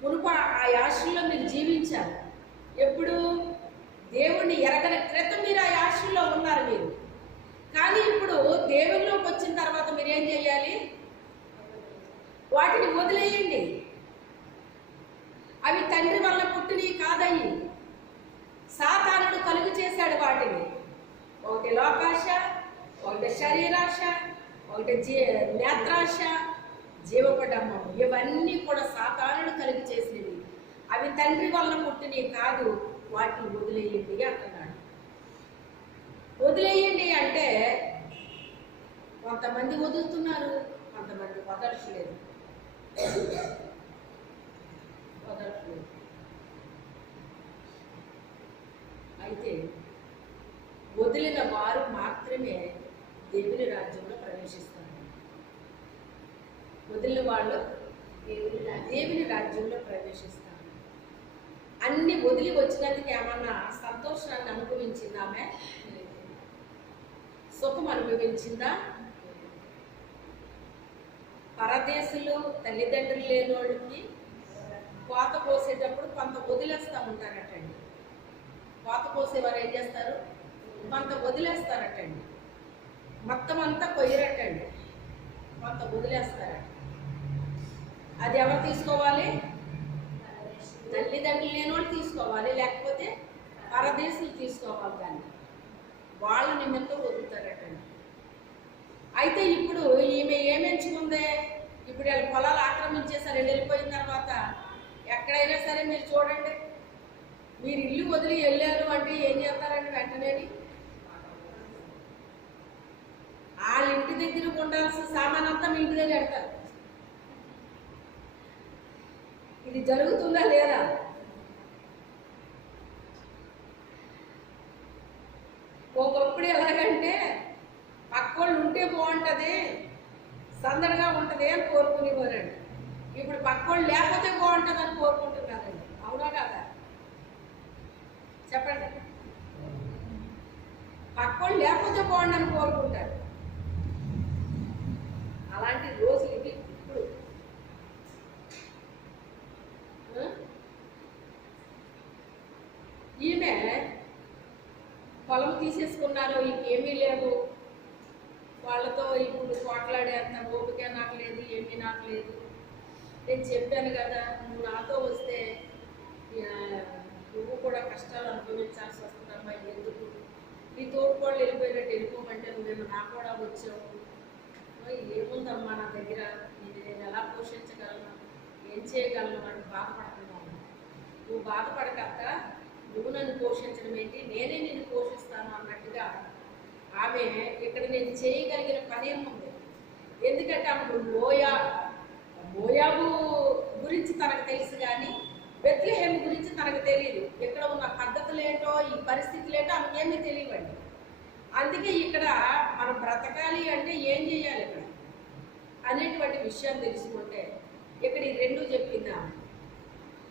మునుపు ఆ ఆశల్లో మీరు జీవించారు. ఎప్పుడు? దేవుణ్ణి ఎరగని క్రితం మీరు ఆ ఆశల్లో ఉన్నారు మీరు. కానీ ఇప్పుడు దేవుళ్ళలోకి వచ్చిన తర్వాత మీరు ఏం చేయాలి? వాటిని వదిలేయండి. అవి తండ్రి వల్ల పుట్టినవి కాదయ్యి, సాతానుడు కలుగు చేశాడు వాటిని. ఒకటి లోకాశ, ఒకటి శరీరాశ, ఒకటి నేత్రాశ, జీవపడమ్మం, ఇవన్నీ కూడా సాతానుడు కలుగు చేసినవి. అవి తండ్రి వల్ల పుట్టినవి కాదు, వాటిని వదిలేయండి అంటున్నాడు. వదిలేయండి అంటే కొంతమంది వదులుతున్నారు, కొంతమంది వదలట్లేదు. అయితే వదిలిన వారు మాత్రమే దేవుని రాజ్యంలో ప్రవేశిస్తారు. వదిలిన వాళ్ళు దేవుని రాజ్యంలో ప్రవేశిస్తారు. అన్ని వదిలి వచ్చినందుకు ఏమన్నా సంతోషాన్ని అనుభవించిందా? ఆమె సుఖం అనుభవించిందా? పరదేశులు, తల్లిదండ్రులు లేని వాళ్ళకి కోత పోసేటప్పుడు కొంత వదిలేస్తూ ఉంటారటండి. కోత పోసేవారు ఏం చేస్తారు? కొంత వదిలేస్తారటండి. మొత్తం అంతా కొయ్యరటండి, కొంత వదిలేస్తారట. అది ఎవరు తీసుకోవాలి? తల్లిదండ్రులు లేని వాళ్ళు తీసుకోవాలి, లేకపోతే పరదేశులు తీసుకోవాలి. దాన్ని వాళ్ళ నిమిత్తం వదులుతారటండి. అయితే ఇప్పుడు ఈమె ఏమెంచుకుందే? ఇప్పుడు వీళ్ళ పొలాలు ఆక్రమించేసారు. వెళ్ళిపోయిన తర్వాత ఎక్కడైనా సరే మీరు చూడండి, మీరు ఇల్లు వదిలి వెళ్ళారు అంటే ఏం చేస్తారండి? వెంటనే వాళ్ళ ఇంటి దగ్గర ఉండాల్సిన సామాన్ అంతా మీ ఇంటి దగ్గర పెడతారు. ఇది జరుగుతుందా లేదా? ఒకప్పుడు ఎలాగంటే పక్కోళ్ళు ఉంటే బాగుంటుంది, సందడిగా ఉంటుంది అని కోరుకునేవారండి. ఇప్పుడు పక్కోళ్ళు లేకపోతే బాగుంటుంది అని కోరుకుంటున్నారండి. అవునా కదా? చెప్పండి. పక్కోళ్ళు లేకపోతే బాగుండని కోరుకుంటారు. అలాంటి రోజులు ఇవి ఇప్పుడు. ఈమె పొలం తీసేసుకున్నారు, ఇంకేమీ లేవు, వాళ్ళతో ఇప్పుడు పోట్లాడే అంత ఓపిక నాకు లేదు, ఏమీ నాకు లేదు. నేను చెప్పాను కదా, నువ్వు నాతో వస్తే నువ్వు కూడా కష్టాలు అనుభవించాల్సి వస్తుందమ్మా, ఎందుకు నీ తోడుకోళ్ళు వెళ్ళిపోయినట్టు వెళ్ళిపోమంటే నువ్వేమో నా కూడా వచ్చావు, ఏముందమ్మా నా దగ్గర, నేను ఎలా పోషించగలను, ఏం చేయగలను అని బాధపడుతున్నాను. నువ్వు బాధపడకక్క, నువ్వు నన్ను పోషించడం ఏంటి, నేనే నిన్ను పోషిస్తాను అన్నట్టుగా ఆమె ఇక్కడ నేను చేయగలిగిన పని ఏముంది. ఎందుకంటే ఆమె మోయాబు గురించి తనకు తెలుసు కానీ బెత్లెహేమ్ గురించి తనకు తెలియదు. ఇక్కడ ఉన్న పద్ధతులు ఏంటో, ఈ పరిస్థితులు ఏంటో ఆమెకేమీ తెలియవండి. అందుకే ఇక్కడ మనం బ్రతకాలి అంటే ఏం చేయాలి ఇక్కడ అనేటువంటి విషయం తెలుసుకుంటే ఇక్కడ ఈ రెండు చెప్పిందా.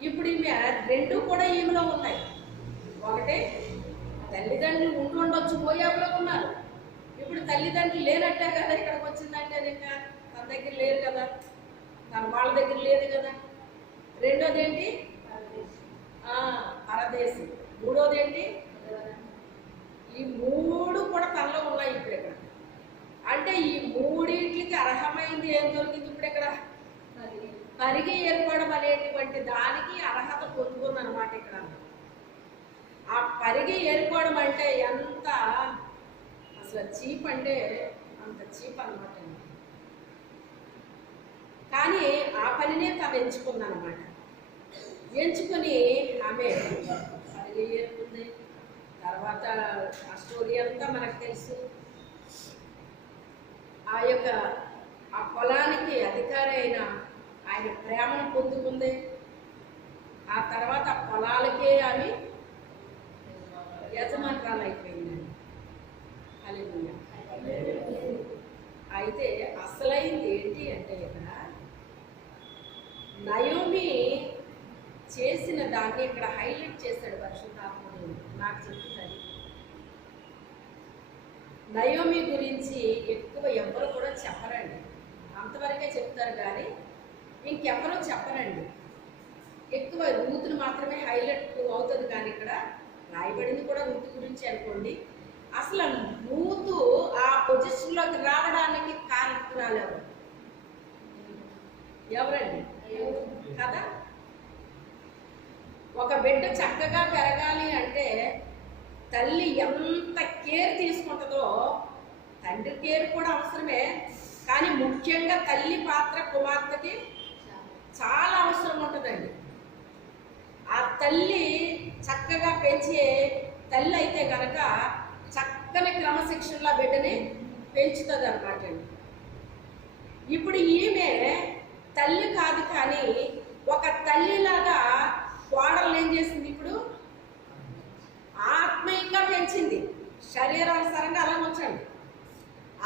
ఇప్పుడు ఈమె రెండు కూడా ఈమెలో ఉన్నాయి. ఒకటే తల్లిదండ్రులు ఉండొచ్చు, మోయాబులో ఉన్నారు. ఇప్పుడు తల్లిదండ్రులు లేనట్టే కదా ఇక్కడికి వచ్చిందంటే, ఇంకా తన దగ్గర లేరు కదా, తన వాళ్ళ దగ్గర లేదు కదా. రెండోది ఏంటి, పరదేశం. మూడోది ఏంటి, ఈ మూడు కూడా తనలో ఉన్నాయి ఇప్పుడు ఇక్కడ. అంటే ఈ మూడింటికి అర్హమైంది ఏం దొరికింది ఇప్పుడు ఇక్కడ, పరిగి ఏర్పడడం అనేటువంటి దానికి అర్హత పొందుకుందనమాట ఇక్కడ. ఆ పరిగి ఏర్పడడం అంటే ఎంత అసలు చీప్ అంటే అంత చీప్ అనమాట. కానీ ఆ పనినే తను ఎంచుకుందనమాట. ఎంచుకొని ఆమె పరిగి ఏర్పడింది. తర్వాత ఆ స్టోరీ అంతా మనకు తెలుసు. ఆ పొలానికి అధికారి అయిన ఆయన ప్రేమను పొందుకుంది. ఆ తర్వాత ఆ పొలాలకే ఆమె యజమానురాలు అయిపోయిందండి. హల్లెలూయా. అయితే అసలైంది ఏంటి అంటే ఇక్కడ నయోమి చేసిన దాన్ని ఇక్కడ హైలైట్ చేశాడు పరిశుద్ధాత్ముడు. నాకు చెప్తున్నది నయోమి గురించి ఎక్కువ ఎవరు కూడా చెప్పరండి, అంతవరకే చెప్తారు కానీ ఇంకెవరో చెప్పరండి. ఎక్కువ రూతును మాత్రమే హైలైట్ అవుతుంది. కానీ ఇక్కడ రాయబడింది కూడా రూతు గురించి అనుకోండి. అసలు రూతు ఆ పొజిషన్లోకి రావడానికి కారకురాలు ఎవరండి కదా. ఒక బిడ్డ చక్కగా పెరగాలి అంటే తల్లి ఎంత కేర్ తీసుకుంటుందో, తండ్రి కేర్ కూడా అవసరమే, కానీ ముఖ్యంగా తల్లి పాత్ర కుమార్తెకి చాలా అవసరం ఉంటుందండి. ఆ తల్లి చక్కగా పెంచే తల్లి అయితే కనుక చక్కని క్రమశిక్షణలో బిడ్డని పెంచుతుంది అనమాట అండి. ఇప్పుడు ఈమె తల్లి కాదు కానీ ఒక తల్లిలాగా కోడలు ఏం చేసింది, ఇప్పుడు ఆత్మీయంగా పెంచింది. శరీరానుసారంగా అలా ఉంచండి,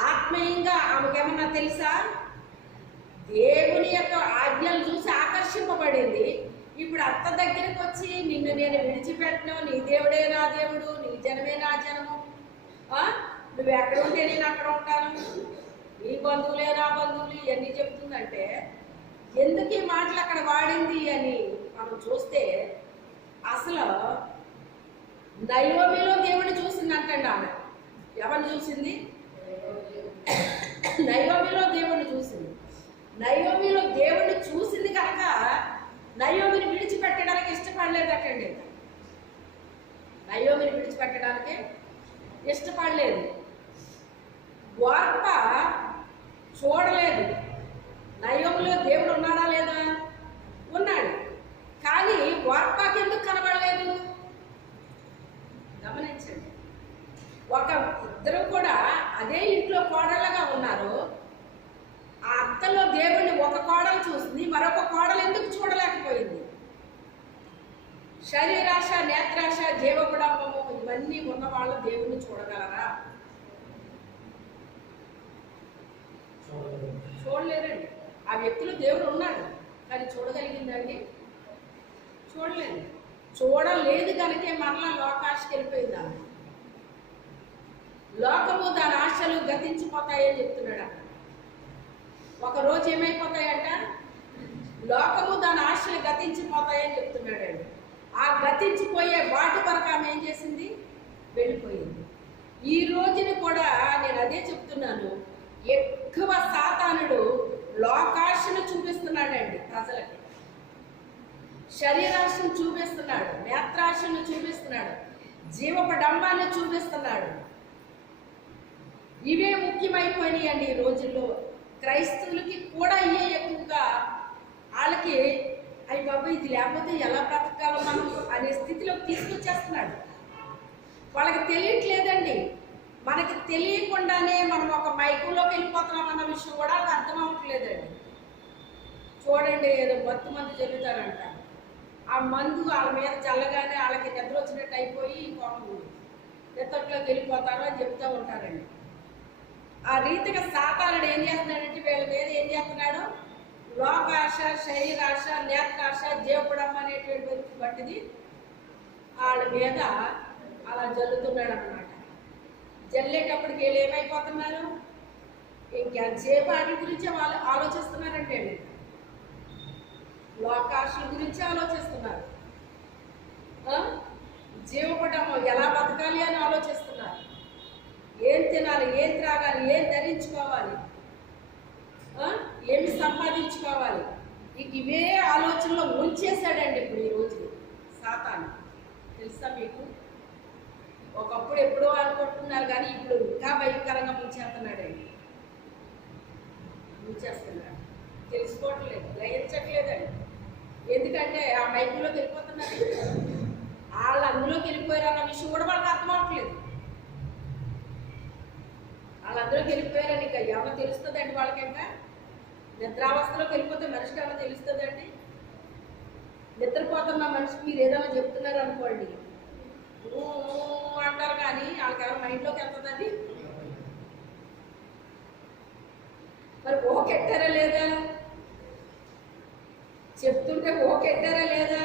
ఆత్మీయంగా ఆమెకేమన్నా తెలుసా, దేవుని యొక్క ఆజ్ఞలు చూసి ఆకర్షింపబడింది. ఇప్పుడు అత్త దగ్గరికి వచ్చి నిన్ను నేను విడిచిపెట్టను, నీ దేవుడే నా దేవుడు, నీ జనమే నా జనము, నువ్వు ఎక్కడ ఉంటే నేను అక్కడ ఉంటాను, నీ బంధువులే నా బంధువులు, ఇవన్నీ చెప్తుందంటే ఎందుకు ఈ మాటలు అక్కడ వాడింది అని మనం చూస్తే అసలు నయోమిలో దేవుడిని చూసిందంటండి ఆమె. ఎవరిని చూసింది? నయోమిలో దేవుడిని చూసింది. నయోమిలో దేవుడిని చూసింది కనుక నయోమిని విడిచిపెట్టడానికి ఇష్టపడలేదటండి. నయోమిని విడిచిపెట్టడానికి ఇష్టపడలేదు. ఓర్ప చూడలేదు. నయోమిలో దేవుడు ఉన్నాడా లేదా? ఉన్నాడు. కానీ ఓర్పకి ఎందుకు కనబడలేదు? గమనించండి. ఇద్దరు కూడా అదే ఇంట్లో కోడళ్ళగా ఉన్నారు. ఆ అత్తలో దేవుడిని ఒక కోడలు చూసింది, మరొక కోడలు ఎందుకు చూడలేకపోయింది? శరీరాశ, నేత్రాశ, జీవగుణము ఇవన్నీ ఉన్న వాళ్ళు దేవుడిని చూడగలరా? చూడలేరండి. ఆ వ్యక్తిలో దేవుడు ఉన్నాడు కానీ చూడగలిగిందండి? చూడలేదు. చూడలేదు కనుకే మరలా లోకాశకి వెళ్ళిపోయింది ఆమె. లోకము దాని ఆశలు గతించిపోతాయని చెప్తున్నాడు అక్కడ. ఒకరోజు ఏమైపోతాయంట? లోకము దాని ఆశలు గతించిపోతాయని చెప్తున్నాడండి. ఆ గతించిపోయే వాటి వరకు ఆమె ఏం చేసింది? వెళ్ళిపోయింది. ఈ రోజుని కూడా నేను అదే చెప్తున్నాను, ఎక్కువ సాతానుడు లోకాశను చూపిస్తున్నాడండి ప్రజలకి. శరీరాశను చూపిస్తున్నాడు, నేత్రాశను చూపిస్తున్నాడు, జీవపు డంబాన్ని చూపిస్తున్నాడు. ఇవే ముఖ్యమైపోయినాయండి ఈ రోజుల్లో. క్రైస్తవులకి కూడా ఇవే ఎక్కువగా, వాళ్ళకి అయ్యి బాబు ఇది లేకపోతే ఎలా బ్రతకాలో మనం అనే స్థితిలోకి తీసుకొచ్చేస్తున్నాడు. వాళ్ళకి తెలియట్లేదండి. మనకి తెలియకుండానే మనం ఒక మైకంలోకి వెళ్ళిపోతున్నాం అన్న విషయం కూడా వాళ్ళకి అర్థం అవ్వట్లేదండి. చూడండి, ఏదో 10 మంది జరుగుతారంట, ఆ మందు వాళ్ళ మీద చల్లగానే వాళ్ళకి నిద్ర వచ్చినట్టు అయిపోయి ఇంకొక నిద్రలోకి వెళ్ళిపోతారు అని చెప్తూ ఉంటారండి. ఆ రీతిగా సాతానుడు ఏం చేస్తున్నాడంటే వీళ్ళ మీద ఏం చేస్తున్నాడు? లోకాశ, శరీరాశ, నేత్రాశ, జీవపడం అనేటువంటి బట్టిది వాళ్ళ మీద అలా జల్లుతున్నాడు అన్నమాట. జల్లేటప్పటికి వీళ్ళు ఏమైపోతున్నారు? ఇంకెంతసేపు వాటి గురించి వాళ్ళు ఆలోచిస్తున్నారంటే లోకాశల గురించి ఆలోచిస్తున్నారు, జీవపడము ఎలా బతకాలి అని ఆలోచిస్తున్నారు, ఏం తినాలి, ఏం త్రాగాలి, ఏం ధరించుకోవాలి, ఏమి సంపాదించుకోవాలి, ఇవే ఆలోచనలో ఉంచేశాడండి ఇప్పుడు ఈ రోజు సాతాను. తెలుసా మీకు? ఒకప్పుడు ఎప్పుడో అనుకుంటున్నారు కానీ ఇప్పుడు ఇంకా భయంకరంగా ముంచేస్తున్నాడండి. ముంచేస్తున్నాడు, తెలుసుకోవట్లేదు, గ్రహించట్లేదండి. ఎందుకంటే ఆ మైకులోకి వెళ్ళిపోతున్నారు, వాళ్ళు అందులోకి వెళ్ళిపోయారు అన్న విషయం కూడా వాళ్ళకి అర్థం అవ్వట్లేదు. వాళ్ళందరూకి వెళ్ళిపోయారని ఇంకా ఏమన్నా తెలుస్తుందండి వాళ్ళకి? ఇంకా నిద్రావస్థలోకి వెళ్ళిపోతే మనిషికి ఏమన్నా తెలుస్తుందండి? నిద్రపోతున్న మనిషికి మీరు ఏదైనా చెప్తున్నారు అనుకోండి, అంటారు, కానీ వాళ్ళకి ఏమైనా మైండ్లోకి వెళ్తుందండి? మరి ఓకెట్టారా లేదా? చెప్తుంటే ఓకెట్టారా లేదా?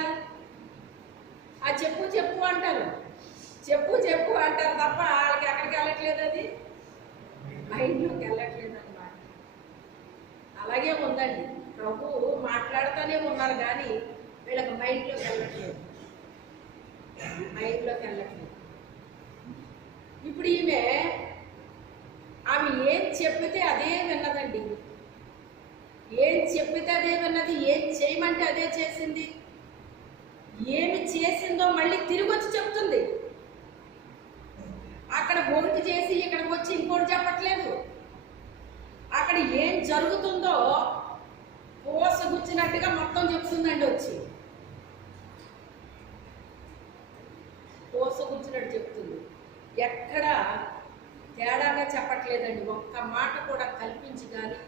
ఆ చెప్పు చెప్పు అంటారు, చెప్పు చెప్పు అంటారు తప్ప వాళ్ళకి ఎక్కడికి వెళ్ళట్లేదు, అది మైండ్లోకి వెళ్ళట్లేదు అన్నమాట. అలాగే ఉందండి, ప్రభు మాట్లాడుతూనే ఉన్నారు కానీ వీళ్ళకి మైండ్లోకి వెళ్ళట్లేదు, మైండ్లోకి వెళ్ళట్లేదు. ఇప్పుడు ఆమె ఏం చెప్పితే అదే విన్నదండి, ఏం చెప్పితే అదే విన్నది, ఏం చేయమంటే అదే చేసింది. ఏమి చేసిందో మళ్ళీ తిరిగి వచ్చి చెప్తుంది. అక్కడ బొరుకు చేసి ఇక్కడికి వచ్చి ఇంకోటి చెప్పట్లేదు. అక్కడ ఏం జరుగుతుందో పోసగుచ్చినట్టుగా మొత్తం చెప్తుందండి, వచ్చి పోసగుచ్చినట్టు చెప్తుంది. ఎక్కడ తేడాగా చెప్పట్లేదండి, ఒక్క మాట కూడా కల్పించి కానీ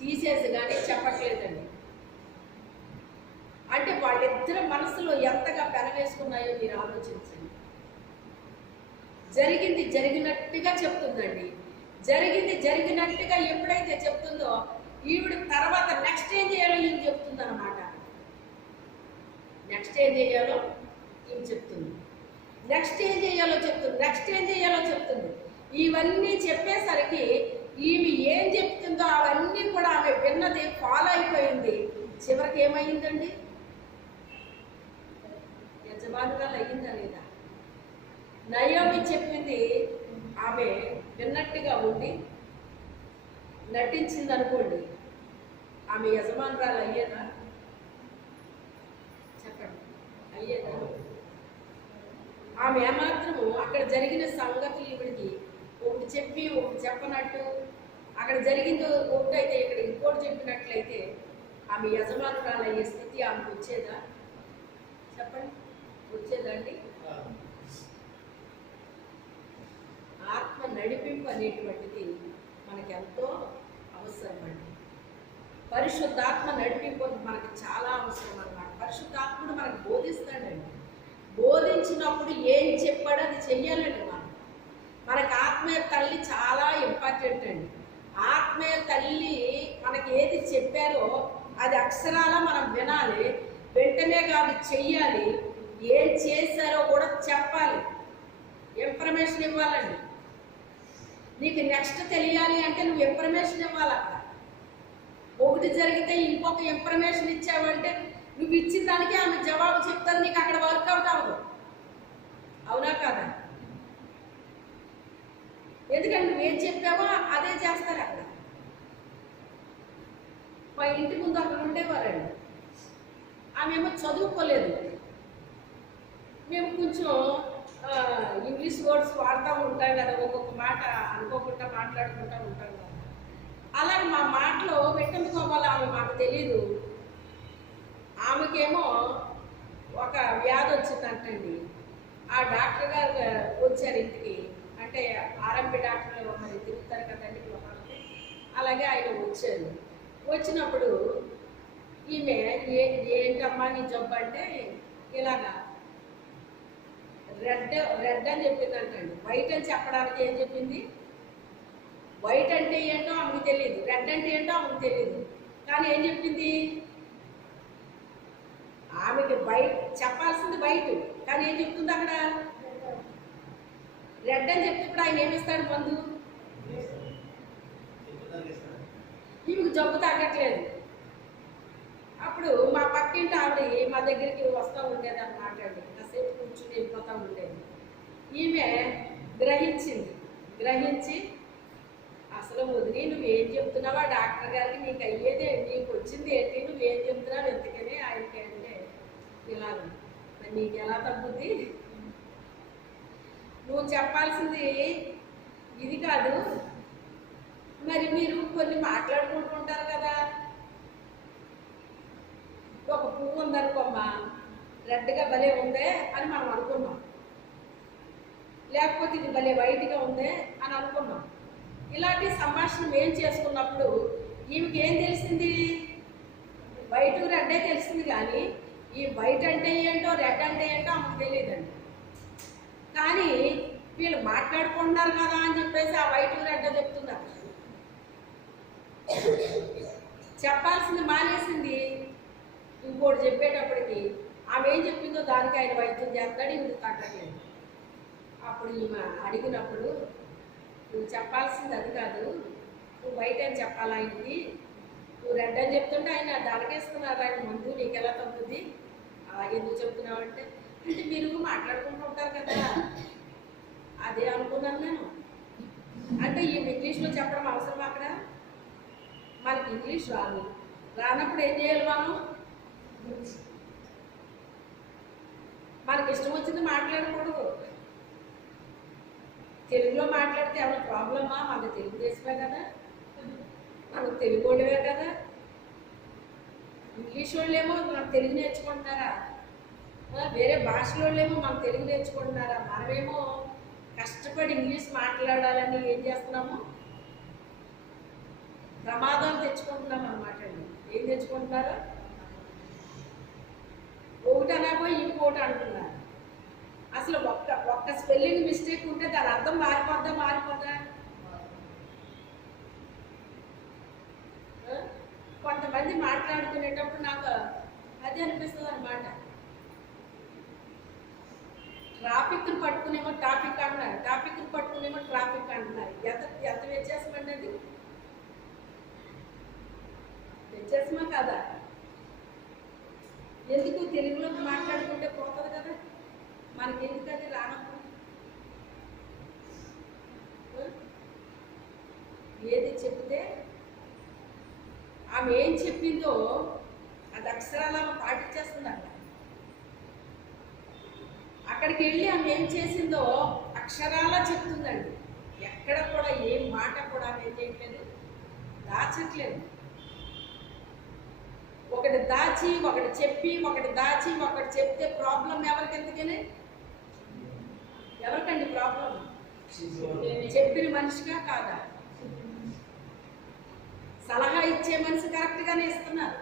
తీసేసి కానీ చెప్పట్లేదండి. అంటే వాళ్ళిద్దరి మనసులో ఎంతగా పెనవేసుకున్నాయో మీరు ఆలోచించండి. జరిగింది జరిగినట్టుగా చెప్తుందండి. జరిగింది జరిగినట్టుగా ఎప్పుడైతే చెప్తుందో ఈవిడ తర్వాత నెక్స్ట్ ఏం చేయాలో ఈయన చెప్తుంది అనమాట. నెక్స్ట్ ఏం చేయాలో ఈయన చెప్తుంది, నెక్స్ట్ ఏం చేయాలో చెప్తుంది, నెక్స్ట్ ఏం చేయాలో చెప్తుంది. ఇవన్నీ చెప్పేసరికి ఈమె ఏం చెప్తుందో అవన్నీ కూడా ఆమె విన్నది ఫాలో అయిపోయింది. చివరికి ఏమైందండి? యజమానురాలు అయ్యిందా లేదా? నయోమి చెప్పింది ఆమె విన్నట్టుగా ఉండి నటించింది అనుకోండి, ఆమె యజమానురాలు అయ్యేదా? చెప్పండి, అయ్యేదా? ఆమె ఏమాత్రము అక్కడ జరిగిన సంగతులు ఈవిడికి ఒకటి చెప్పి ఒకటి చెప్పనట్టు, అక్కడ జరిగింది ఒకటి అయితే ఇక్కడ ఇంకోటి చెప్పినట్లయితే ఆమె యజమానురాలు అయ్యే స్థితి ఆమెకు వచ్చేదా? చెప్పండి, వచ్చేదండి? ఆత్మ నడిపింపు అనేటువంటిది మనకి ఎంతో అవసరం అండి. పరిశుద్ధాత్మ నడిపింపు మనకి చాలా అవసరం అన్నమాట. పరిశుద్ధాత్ముడు మనకు బోధిస్తాడండి. బోధించినప్పుడు ఏం చెప్పాడో అది చెయ్యాలండి. మనకు ఆత్మీయ తల్లి చాలా ఇంపార్టెంట్ అండి. ఆత్మీయ తల్లి మనకి ఏది చెప్పారో అది అక్షరాల మనం వినాలి, వెంటనే కాదు చెయ్యాలి. ఏం చేశారో కూడా చెప్పాలి, ఇన్ఫర్మేషన్ ఇవ్వాలండి. నీకు నెక్స్ట్ తెలియాలి అంటే నువ్వు ఇన్ఫర్మేషన్ ఇవ్వాలి. అక్కడ ఒకటి జరిగితే ఇంకొక ఇన్ఫర్మేషన్ ఇచ్చావంటే నువ్వు ఇచ్చిన దానికి ఆమె జవాబు చెప్తారు, నీకు అక్కడ వర్కౌట్ అవ్వదు. అవునా కాదా? ఎందుకంటే నువ్వేం చెప్పావో అదే చేస్తారు అక్కడ. మా ఇంటి ముందు అక్కడ ఉండేవారండి, ఆమె ఏమో చదువుకోలేదు. మేము కొంచెం ఇంగ్లీష్ వర్డ్స్ వాడుతూ ఉంటాం కదా, ఒక్కొక్క మాట అనుకోకుండా మాట్లాడుకుంటూ ఉంటాం కదా. అలాగే మా మాటలో పెట్టించుకోవాలో ఆమె మాకు తెలీదు. ఆమెకేమో ఒక వ్యాధి వచ్చిందంటండి. ఆ డాక్టర్ గారు వచ్చారు ఇంటికి, అంటే ఆర్ఎంపీ డాక్టర్ మరి తిరుగుతారు కదండి లోపలికి. అలాగే ఆయన వచ్చారు. వచ్చినప్పుడు ఈమె ఏంటమ్మా నీ జబ్బు అంటే ఇలాగా రెడ్ అని చెప్పిందంటండి. వైట్ అని చెప్పడానికి ఏం చెప్పింది? వైట్ అంటే ఏంటో ఆమెకు తెలియదు, రెడ్ అంటే ఏంటో ఆమెకు తెలియదు. కానీ ఏం చెప్పింది? ఆమెకి వైట్ చెప్పాల్సింది వైట్, కానీ ఏం చెప్తుంది అక్కడ? రెడ్ అని చెప్తే ఇప్పుడు ఆయన ఏమిస్తాడు మందు? ఈమెకు జబ్బు తగ్గట్లేదు. అప్పుడు మా పక్కింటి ఆవిడ మా దగ్గరికి వస్తూ ఉండేది అన్నమాట అండి. కాసేపు కూర్చుని వెళ్ళిపోతూ ఉండేది. ఈమె గ్రహించి అసలు వదిలి నువ్వేం చెప్తున్నావా డాక్టర్ గారికి, నీకు అయ్యేదే, నీకు వచ్చింది ఏంటి, నువ్వేం చెప్తున్నావు ఎందుకని ఆయనకి అంటే ఇలా మరి నీకు ఎలా తగ్గుద్ది, నువ్వు చెప్పాల్సింది ఇది కాదు. మరి మీరు కొన్ని మాట్లాడుకుంటుంటారు కదా, ఒక పువ్వు ఉందనుకోమ్మా, రెడ్గా భలే ఉందే అని మనం అనుకున్నాం, లేకపోతే ఇది భలే వైట్గా ఉందే అని అనుకున్నాం. ఇలాంటి సంభాషణ ఏం చేసుకున్నప్పుడు ఈమెకి ఏం తెలిసింది? వైట్ రెడ్డే తెలిసింది, కానీ ఈ వైట్ అంటే ఏంటో రెడ్ అంటే ఏంటో ఆమెకు తెలియదండి. కానీ వీళ్ళు మాట్లాడుకుంటున్నారు కదా అని చెప్పేసి ఆ వైట్ రెడ్ చెప్తున్నారు. చెప్పాల్సింది మానేసింది. ఇంకోటి చెప్పేటప్పటికి ఆమె ఏం చెప్పిందో దానికి ఆయన వైద్యం చేస్తాడు, ఇది తగ్గలేదు. అప్పుడు ఈమె అడిగినప్పుడు నువ్వు చెప్పాల్సింది అది కాదు, నువ్వు వైట్ అని చెప్పాలి ఆయనకి, నువ్వు రెడ్ అని చెప్తుంటే ఆయన దానికేస్తున్నారు ఆయన ముందు, నీకు ఎలా తగ్గుద్ది, అలాగే ఎందుకు చెప్తున్నావు అంటే మీరు మాట్లాడుకుంటూ ఉంటారు కదా, అదే అనుకున్నాను నేను. అంటే ఈ ఇంగ్లీష్లో చెప్పడం అవసరం అక్కడ? మనకి ఇంగ్లీష్ రానప్పుడు ఏం చేయాలి? మనకి ఇష్టం వచ్చింది మాట్లాడకూడదు. తెలుగులో మాట్లాడితే ఏమైనా ప్రాబ్లమా? మనకు తెలుగుదేశమే కదా, మనకు తెలుగు వాళ్ళవే కదా. ఇంగ్లీష్ వాళ్ళేమో మనం తెలుగు నేర్చుకుంటున్నారా, వేరే భాషల వాళ్ళేమో మనం తెలుగు నేర్చుకుంటున్నారా? మనమేమో కష్టపడి ఇంగ్లీష్ మాట్లాడాలని ఏం చేస్తున్నాము? ప్రమాదాలు తెచ్చుకుంటున్నాం అన్నమాట అండి. ఏం తెచ్చుకుంటున్నారు? ఒకటి అనకపోయి ఇంకోటి అంటున్నారు. అసలు ఒక్క స్పెల్లింగ్ మిస్టేక్ ఉంటే దాని అర్థం మారిపోద్దా? కొంతమంది మాట్లాడుకునేటప్పుడు నాకు అది అనిపిస్తుంది అన్నమాట. ట్రాఫిక్ని పట్టుకునేమో టాపిక్ అంటున్నారు, టాపిక్ని పట్టుకునేమో ట్రాఫిక్ అంటున్నారు. ఎంత వ్యత్యాసం అండి అది? వ్యత్యాసమా కాదా? ఎందుకు తెలుగులో మాట్లాడుకుంటే పోతుంది కదా, మనకి ఎందుకు అది రానప్పుడు? ఏది చెప్తే ఆమె ఏం చెప్పిందో అది అక్షరాలు ఆమె పాటించేస్తుందంట. అక్కడికి వెళ్ళి ఆమె ఏం చేసిందో అక్షరాలా చెప్తుందండి. ఎక్కడ కూడా ఏ మాట కూడా ఆమె ఏం చేయట్లేదు, దాచట్లేదు. ఒకటి దాచి ఒకటి చెప్పి, ఒకటి దాచి ఒకటి చెప్తే ప్రాబ్లం ఎవరికి? ఎందుకని ఎవరికండి ప్రాబ్లం? చెప్పిన మనిషిగా కాదా? సలహా ఇచ్చే మనిషి కరెక్ట్గానే ఇస్తున్నారు,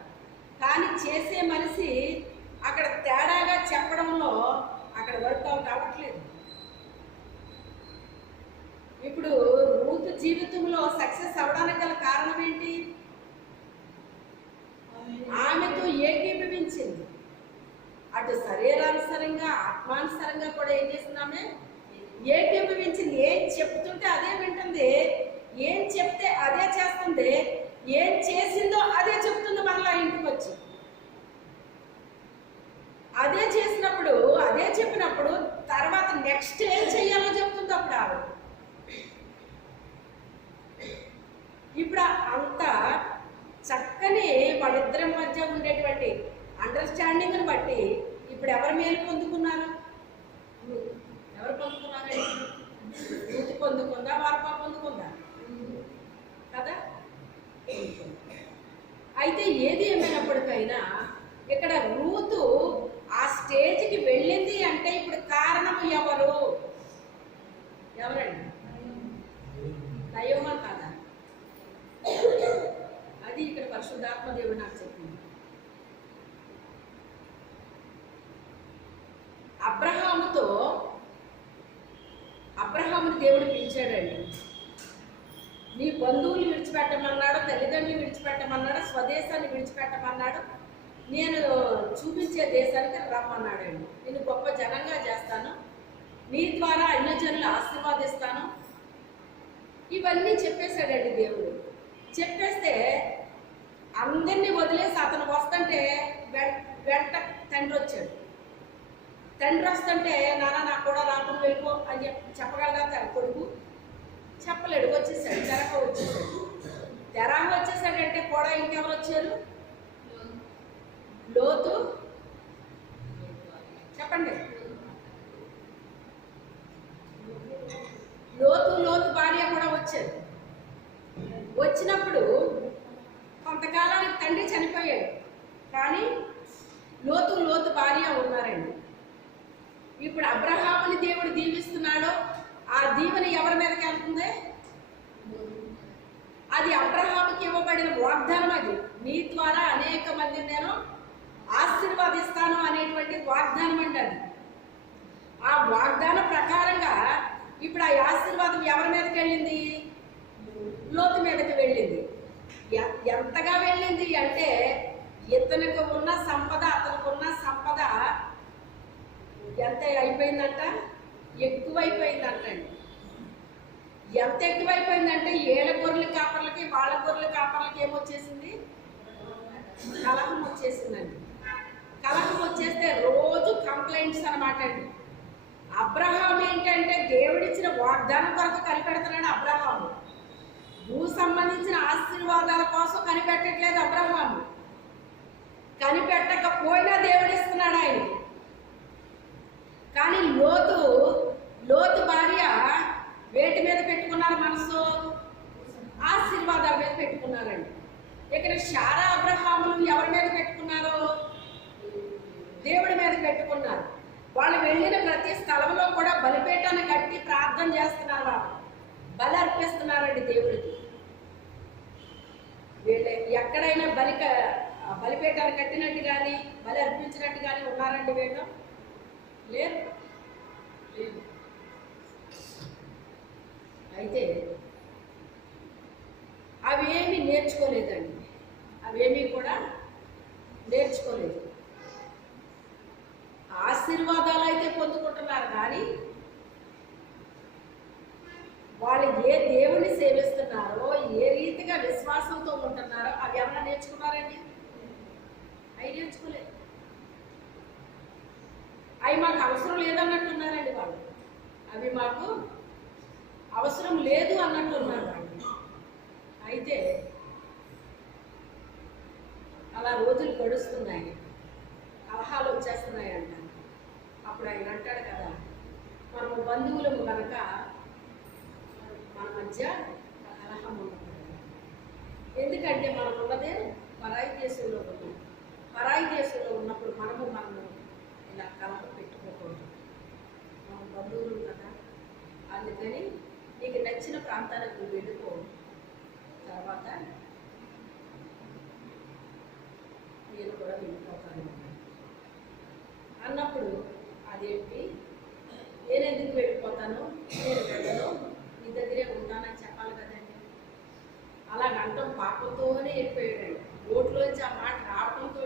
కానీ చేసే మనిషి అక్కడ తేడాగా చెప్పడంలో అక్కడ వర్కౌట్ అవ్వట్లేదు. ఇప్పుడు రూతు జీవితంలో సక్సెస్ అవ్వడానికి గల కారణం ఏంటి? ఆమెతో ఏకీభవించింది. అటు శరీరానుసరంగా ఆమె ఏకీభవించింది. ఏం చెప్తుంటే అదే వింటుంది, ఏం చెప్తే అదే చేస్తుంది, ఏం చేసిందో అదే చెప్తుంది మళ్ళీ ఇంటికి వచ్చి. అదే చేసినప్పుడు, అదే చెప్పినప్పుడు తర్వాత నెక్స్ట్ ఏం చెయ్యాలో చెప్తుంది అప్పుడు ఆవిడ. ఇప్పుడు అంత చక్కని వాళ్ళిద్దరి మధ్య ఉండేటువంటి అండర్స్టాండింగ్ని బట్టి ఇప్పుడు ఎవరు మేలు పొందుకున్నారు? ఎవరు పొందుకున్నారండి? రూతు పొందుకుందా, వార్ప పొందుకుందా కదా? అయితే ఏది ఏమైనప్పటికైనా ఇక్కడ రూతు ఆ స్టేజ్కి వెళ్ళింది అంటే ఇప్పుడు కారణం ఎవరు? ఎవరండి? దైవమా కాదా? అది ఇక్కడ పరిశుద్ధాత్మ దేవుడు నాకు చెప్పింది. అబ్రహాముని దేవుడు పిలిచాడండి. నీ బంధువులు విడిచిపెట్టమన్నాడు, తల్లిదండ్రులు విడిచిపెట్టమన్నాడు, స్వదేశాన్ని విడిచిపెట్టమన్నాడు, నేను చూపించే దేశానికి రమ్మన్నాడండి. నేను గొప్ప జనంగా చేస్తాను, నీ ద్వారా అన్యజనులు ఆశీర్వాదిస్తాను, ఇవన్నీ చెప్పేశాడండి దేవుడు. చెప్పేస్తే అందరినీ వదిలేసి అతను వస్తుంటే వెంట తండ్రి వచ్చాడు. తండ్రి వస్తుంటే నాన్న నాకు కూడా రాకుండా వెళ్ళిపో అని చెప్పగలరా కొడుకు? చెప్పలేడు. వచ్చేసాడు, తెరహ వచ్చేసాడు. తెరహ వచ్చేసాడంటే కూడా ఇంకెవరు వచ్చారు? లోతు. చెప్పండి. లోతు భార్య కూడా వచ్చారు. వచ్చినప్పుడు కొంతకాలానికి తండ్రి చనిపోయాడు, కానీ లోతు భార్య ఉన్నారండి. ఇప్పుడు అబ్రహాముని దేవుడు దీవిస్తున్నాడు. ఆ దీవెన ఎవరి మీదకి వెళ్తుంది? అది అబ్రహాముకి ఇవ్వబడిన వాగ్దానం. అది నీ ద్వారా అనేక మందిని నేను ఆశీర్వాదిస్తాను అనేటువంటి వాగ్దానం అండి. అది ఆ వాగ్దానం ప్రకారంగా ఇప్పుడు ఆ ఆశీర్వాదం ఎవరి మీదకి వెళ్ళింది? లోతు మీదకి వెళ్ళింది. ఎంతగా వెళ్ళింది అంటే ఇతనికి ఉన్న సంపద, అతనికి ఉన్న సంపద ఎంత అయిపోయిందంట? ఎక్కువైపోయిందంటండి. ఎంత ఎక్కువైపోయిందంటే ఏళ్ళ గొర్రెల కాపర్లకి వాళ్ళ గొర్రెల కాపర్లకి ఏమొచ్చేసింది? కలహం వచ్చేసిందండి. కలహం వచ్చేస్తే రోజు కంప్లైంట్స్ అనమాట అండి. అబ్రహాం ఏంటంటే దేవుడిచ్చిన వాగ్దానం కొరకు కనిపెడుతున్నాడు అబ్రహాము. భూ సంబంధించిన ఆశీర్వాదాల కోసం కనిపెట్టట్లేదు అబ్రహాము. కనిపెట్టకపోయినా దేవుడిస్తున్నాడు ఆయన. కానీ లోతు భార్య వేటి మీద పెట్టుకున్నారు మనసు? ఆశీర్వాదాల మీద పెట్టుకున్నారండి. ఇక్కడ శారా అబ్రహాములు ఎవరి మీద పెట్టుకున్నారు? దేవుడి మీద పెట్టుకున్నారు. వాళ్ళు వెళ్ళిన ప్రతి స్థలంలో కూడా బలిపీఠాన్ని కట్టి ప్రార్థన చేస్తున్నారు, వాళ్ళు బలి అర్పిస్తున్నారండి దేవుడికి. వీళ్ళు ఎక్కడైనా బలిపీఠాన్ని కట్టినట్టు కానీ బలి అర్పించినట్టు కానీ ఉన్నారండి వీళ్ళు? లేదు. అయితే అవేమీ నేర్చుకోలేదండి. అవేమీ కూడా నేర్చుకోలేదు. ఆశీర్వాదాలు అయితే పొందుకుంటున్నారు, కానీ వాళ్ళు ఏ దేవుని సేవిస్తున్నారో, ఏ రీతిగా విశ్వాసంతో ఉంటున్నారో అవి ఏమన్నా నేర్చుకున్నారండి? అవి నేర్చుకోలేదు. అవి మాకు అవసరం లేదన్నట్టున్నారండి వాళ్ళు. అవి మాకు అవసరం లేదు అన్నట్టున్నారు వాళ్ళు. అయితే అలా రోజులు గడుస్తున్నాయి, కలహాలు వచ్చేస్తున్నాయి అంటారు. అప్పుడు ఆయన అంటాడు కదా, మనము బంధువులము కనుక మన మధ్య కలహం ఉంటుంది. ఎందుకంటే మనం ఉన్నదే పరాయి దేశంలో ఉన్నాం. పరాయి దేశంలో ఉన్నప్పుడు మనము ఇలా కలహం పెట్టుకోకూడదు. మనం బంధువులు కదా, అందుకని నీకు నచ్చిన ప్రాంతాలకు నువ్వు వెళ్ళిపో, తర్వాత నేను కూడా వెళ్ళిపోతాను అన్నప్పుడు, అదేంటి నేను ఎందుకు వెళ్ళిపోతాను, నేను వెళ్ళను, నీ దగ్గరే ఉంటానని చెప్పాలి కదండి. అలాగంటాం పాపంతోనే వెళ్ళిపోయాడండి. నోట్లోంచి ఆ మాట రావడంతో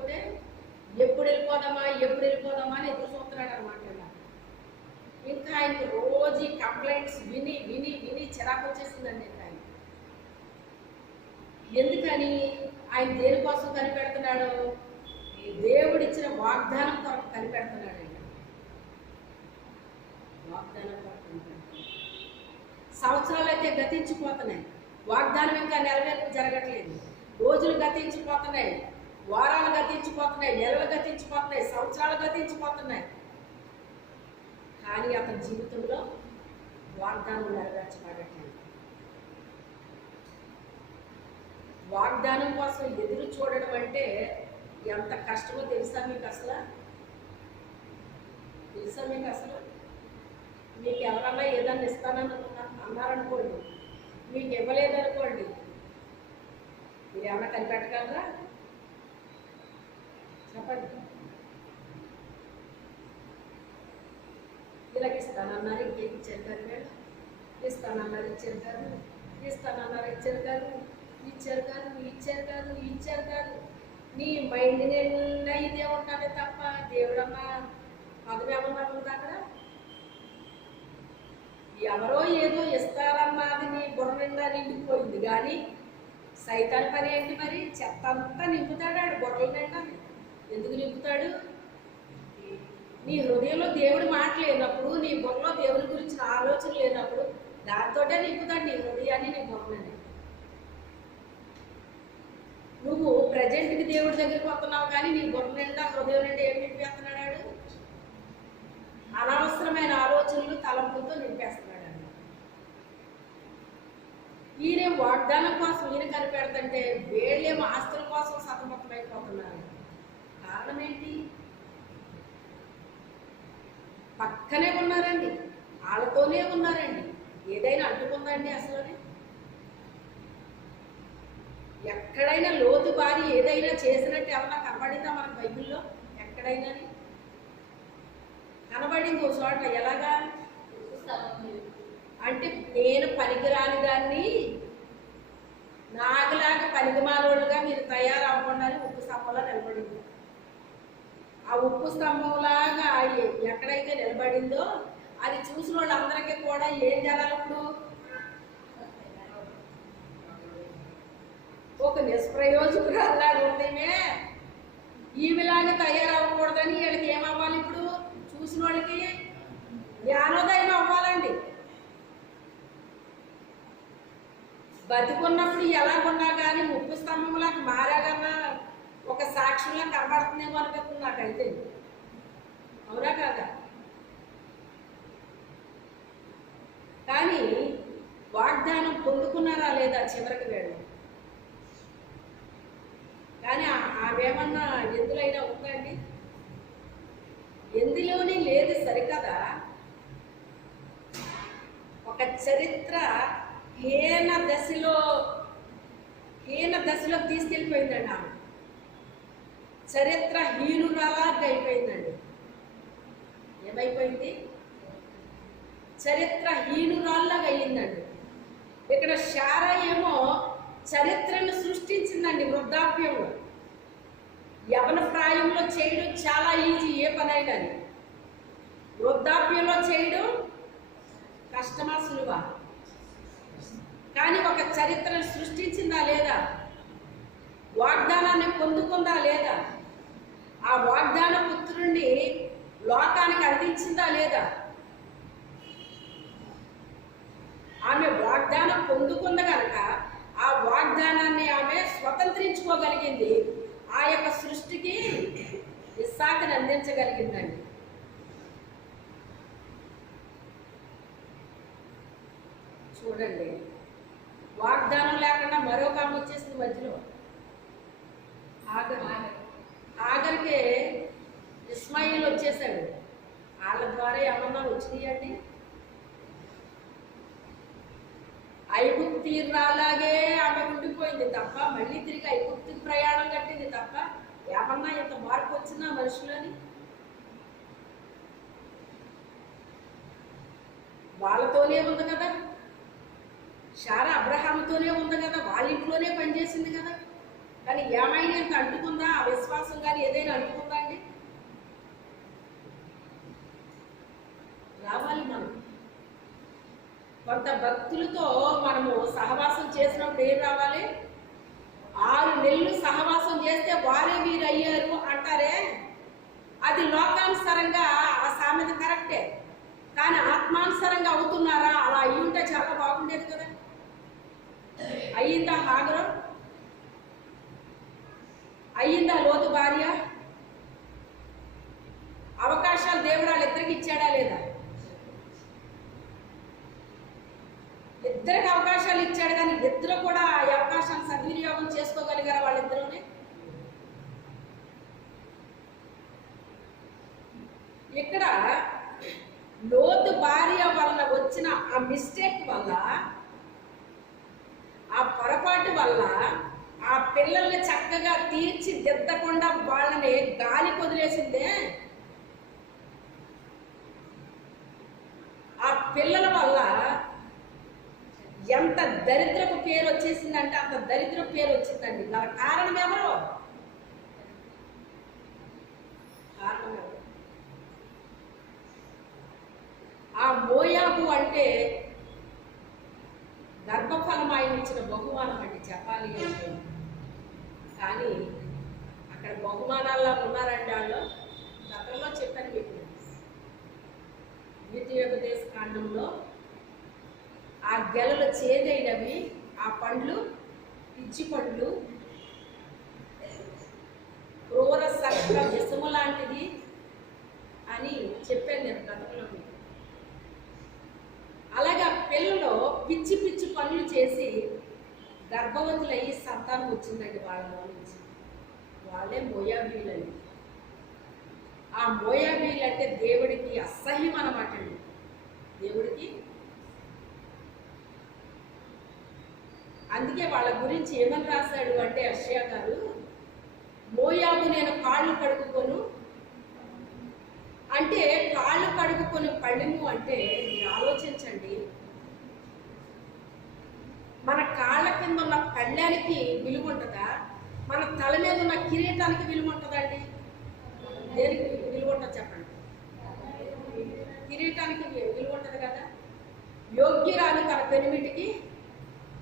ఎప్పుడు వెళ్ళిపోదామా అని ఎదురు చూస్తున్నాడు అనమాట. ఇంకా ఆయన రోజు ఈ కంప్లైంట్స్ విని విని విని చిరాకు వచ్చేసిందండి ఆయన. ఎందుకని ఆయన దేనికోసం కనిపెడుతున్నాడు? దేవుడిచ్చిన వాగ్దానం కొరకు కనిపెడుతున్నాడు ఆయన. వాగ్దానం కొరకు కనిపెడుతున్నాడు. సంవత్సరాలు అయితే గతించిపోతున్నాయి, వాగ్దానం ఇంకా నెరవేర్పు జరగట్లేదు. రోజులు గతించిపోతున్నాయి, వారాలు గతించిపోతున్నాయి, నెలలు గతించిపోతున్నాయి, సంవత్సరాలు గతించిపోతున్నాయి. కానీ అతని జీవితంలో వాగ్దానం నెరవేర్చబడట్లేదు. వాగ్దానం కోసం ఎదురు చూడడం అంటే ఎంత కష్టమో తెలుసా మీకు అసలు? మీకు ఎవరన్నా ఏదన్నా ఇస్తానని అన్నారనుకోండి, మీకు ఇవ్వలేదనుకోండి, మీరు ఏమన్నా కనిపెట్టగలరా? చెప్పండి. ఇలాగ ఇస్తానన్నారు, ఇంకేం ఇచ్చారు కాదు మేడం, ఇస్తానన్నారు ఇచ్చారు కాదు, ఇస్తానన్నారు ఇచ్చారు కాదు, ఇచ్చారు కాదు. నీ మైండ్ నిండా ఇదే ఉంటుంది తప్ప దేవుడన్నా పదవేమన్నా ఉందా అక్కడ? ఎవరో ఏదో ఇస్తారన్నది నీ బుర్ర నిండా నిండిపోయింది. కానీ సైతాన్ పని ఏంటి మరి? చెత్త అంతా నింపుతాడు ఆడు బుర్రల నిండా. ఎందుకు నింపుతాడు? నీ హృదయంలో దేవుడు మాట లేనప్పుడు, నీ బుర్రలో దేవుడి గురించిన ఆలోచన లేనప్పుడు దాంతోటే నింపుతాడు నీ హృదయాన్ని, నీ బుర్రని. నువ్వు ప్రజెంట్కి దేవుడి దగ్గరికి వస్తున్నావు, కానీ నీ బుర్ర నిండా హృదయం నిండా ఏం నింపేస్తున్నాడు? అనవసరమైన ఆలోచనలు తలంపులతో నింపేస్తున్నాడు. ఈయన వాగ్దానం కోసం ఈయన కనిపెడుతుంటే వీళ్ళేమో ఆస్తుల కోసం సతమతమైపోతున్నారు. కారణం ఏంటి? పక్కనే ఉన్నారండి, వాళ్ళతోనే ఉన్నారండి. ఏదైనా అంటుకుందండి అసలు? ఎక్కడైనా లోతు బారి ఏదైనా చేసినట్టు ఏమన్నా కనబడిందా మనకు బైబిల్లో? ఎక్కడైనా కనబడింది ఓ చోట. ఎలాగా అంటే నేను పనికిరాని దాన్ని నాకులాగా పనికిమాలోళ్ళుగా మీరు తయారవ్వకుండా ఉప్పు స్తంభంలో నిలబడింది. ఆ ఉప్పు స్తంభంలాగా ఎక్కడైతే నిలబడిందో అది చూసిన వాళ్ళందరికీ కూడా ఏం జరగాలి? ఇప్పుడు ఒక నిష్ప్రయోజకురాలాగా ఉందేమే, ఈమెలాగా తయారవ్వకూడదని వీళ్ళకి ఏమవ్వాలి? ఇప్పుడు చూసిన వాళ్ళకి జ్ఞానోదయం అవ్వాలండి. బతికున్నప్పుడు ఎలాగున్నా కానీ ఉప్పు స్తంభంలాగా మారాగన్నా ఒక సాక్ష్యంలా కనబడుతుందేమో అనిపిస్తుంది నాకైతే. అవునా కాదా? కానీ వాగ్దానం పొందుకున్నారా లేదా చివరికి వేళ? కానీ ఆమెమన్నా ఎందులైనా ఉందండి? ఎందులోనే లేదు. సరికదా? ఒక చరిత్ర హీన దశలో తీసుకెళ్ళిపోయిందండి ఆమె. చరిత్ర హీనురాలాగా అయిపోయిందండి. ఏమైపోయింది? చరిత్ర హీనురాల్లాగా అయ్యిందండి. ఇక్కడ శారా ఏమో చరిత్రను సృష్టించిందండి వృద్ధాప్యంలో. యవన ప్రాయంలో చేయడం చాలా ఈజీ, ఏ పనైనా. వృద్ధాప్యంలో చేయడం కష్టమా సులువా? కానీ ఒక చరిత్రను సృష్టించిందా లేదా? వాగ్దానాన్ని పొందుకుందా లేదా? ఆ వాగ్దాన పుత్రుణ్ణి లోకానికి అందించిందా లేదా? ఆమె వాగ్దానం పొందుకుంది కనుక ఆ వాగ్దానాన్ని ఆమె స్వతంత్రించుకోగలిగింది. ఆ యొక్క సృష్టికి ఇస్సాకుని అందించగలిగిందండి. చూడండి, వాగ్దానం లేకుండా మరొక ఆమె వచ్చేసింది మధ్యలో. ఆఖరికి ఇస్మాయిల్ వచ్చేసాడు. వాళ్ళ ద్వారా ఏమన్నా వచ్చినాయండి? ఐగుప్తు రాలాగే ఆమె ఉండిపోయింది తప్ప, మళ్ళీ తిరిగి ఐగుప్తుకి ప్రయాణం కట్టింది తప్ప ఏమన్నా ఇంత మార్పు వచ్చినా మనుషులని? వాళ్ళతోనే ఉంది కదా, శారా అబ్రహాముతోనే ఉంది కదా, వాళ్ళ ఇంట్లోనే పనిచేసింది కదా. కానీ ఏమైనా ఇంత అంటుకుందా? ఆ విశ్వాసం కానీ ఏదైనా అంటుకుందా అండి? రావాలి మనం. కొంత భక్తులతో మనము సహవాసం చేసినప్పుడు ఏం రావాలి? 6 నెలలు సహవాసం చేస్తే వారే వీరు అయ్యారు అంటారే, అది లోకానుసారంగా ఆ సామెత కరెక్టే. కానీ ఆత్మానుసారంగా అవుతున్నారా? అలా అయ్యి ఉంటే చాలా బాగుండేది కదా. అయ్యిందా హాగరు? అయ్యిందా లోతు భార్య? అవకాశాలు దేవుడు వాళ్ళిద్దరికి ఇచ్చాడా లేదా? ఇద్దరికి అవకాశాలు ఇచ్చాడు, కానీ ఇద్దరు కూడా ఆ అవకాశాన్ని సద్వినియోగం చేసుకోగలిగారు వాళ్ళిద్దరూనే. ఇక్కడ లోతు భార్య వల్ల వచ్చిన ఆ మిస్టేక్ వల్ల, ఆ పొరపాటు వల్ల ఆ పిల్లల్ని చక్కగా తీర్చిదిద్దకుండా వాళ్ళని గాలి వదిలేసిందే. ఆ పిల్లల వల్ల ఎంత దరిద్రపు పేరు వచ్చేసిందంటే అంత దరిద్రపు పేరు వచ్చిందండి. దానికి కారణం ఎవరు? కారణం ఎవరు? ఆ మోయాబు అంటే గర్భఫలం ఆయన ఇచ్చిన బహుమానం అండి చెప్పాలి అంటే. కానీ అక్కడ బహుమానాల్లో ఉన్నారండి వాళ్ళు. గతంలో చెప్పాను మీకు, ద్వితీయోపదేశ కాండంలో ఆ గెలలు చేదైనవి, ఆ పండ్లు పిచ్చి పండ్లు, క్రూర సర్ప విషము లాంటిది అని చెప్పాను నేను గతంలో మీకు. అలాగే ఆ పిల్లలు పిచ్చి పిచ్చి పనులు చేసి గర్భవతులయ్యి సంతానం వచ్చిందండి వాళ్ళలో నుంచి. వాళ్ళే మోయాబీలండి. ఆ మోయాబీలు అంటే దేవుడికి అసహ్యం అన్నమాట అండి. దేవుడికి అందుకే వాళ్ళ గురించి ఏమని రాశాడు అంటే యెషయా గారు, మోయాబు నేను కాళ్ళు కడుగుకొను అంటే, కాళ్ళు కడుగుకొని పళ్ళెము అంటే మీరు ఆలోచించండి, మన కాళ్ళ కింద ఉన్న పళ్ళానికి విలువ ఉంటుందా? మన తల మీద ఉన్న కిరీటానికి విలువ ఉంటుందండి? దేనికి విలువ ఉంటుంది చెప్పండి? కిరీటానికి విలువ ఉంటుంది కదా. యోగ్యురాలు తన పెనిమిటికి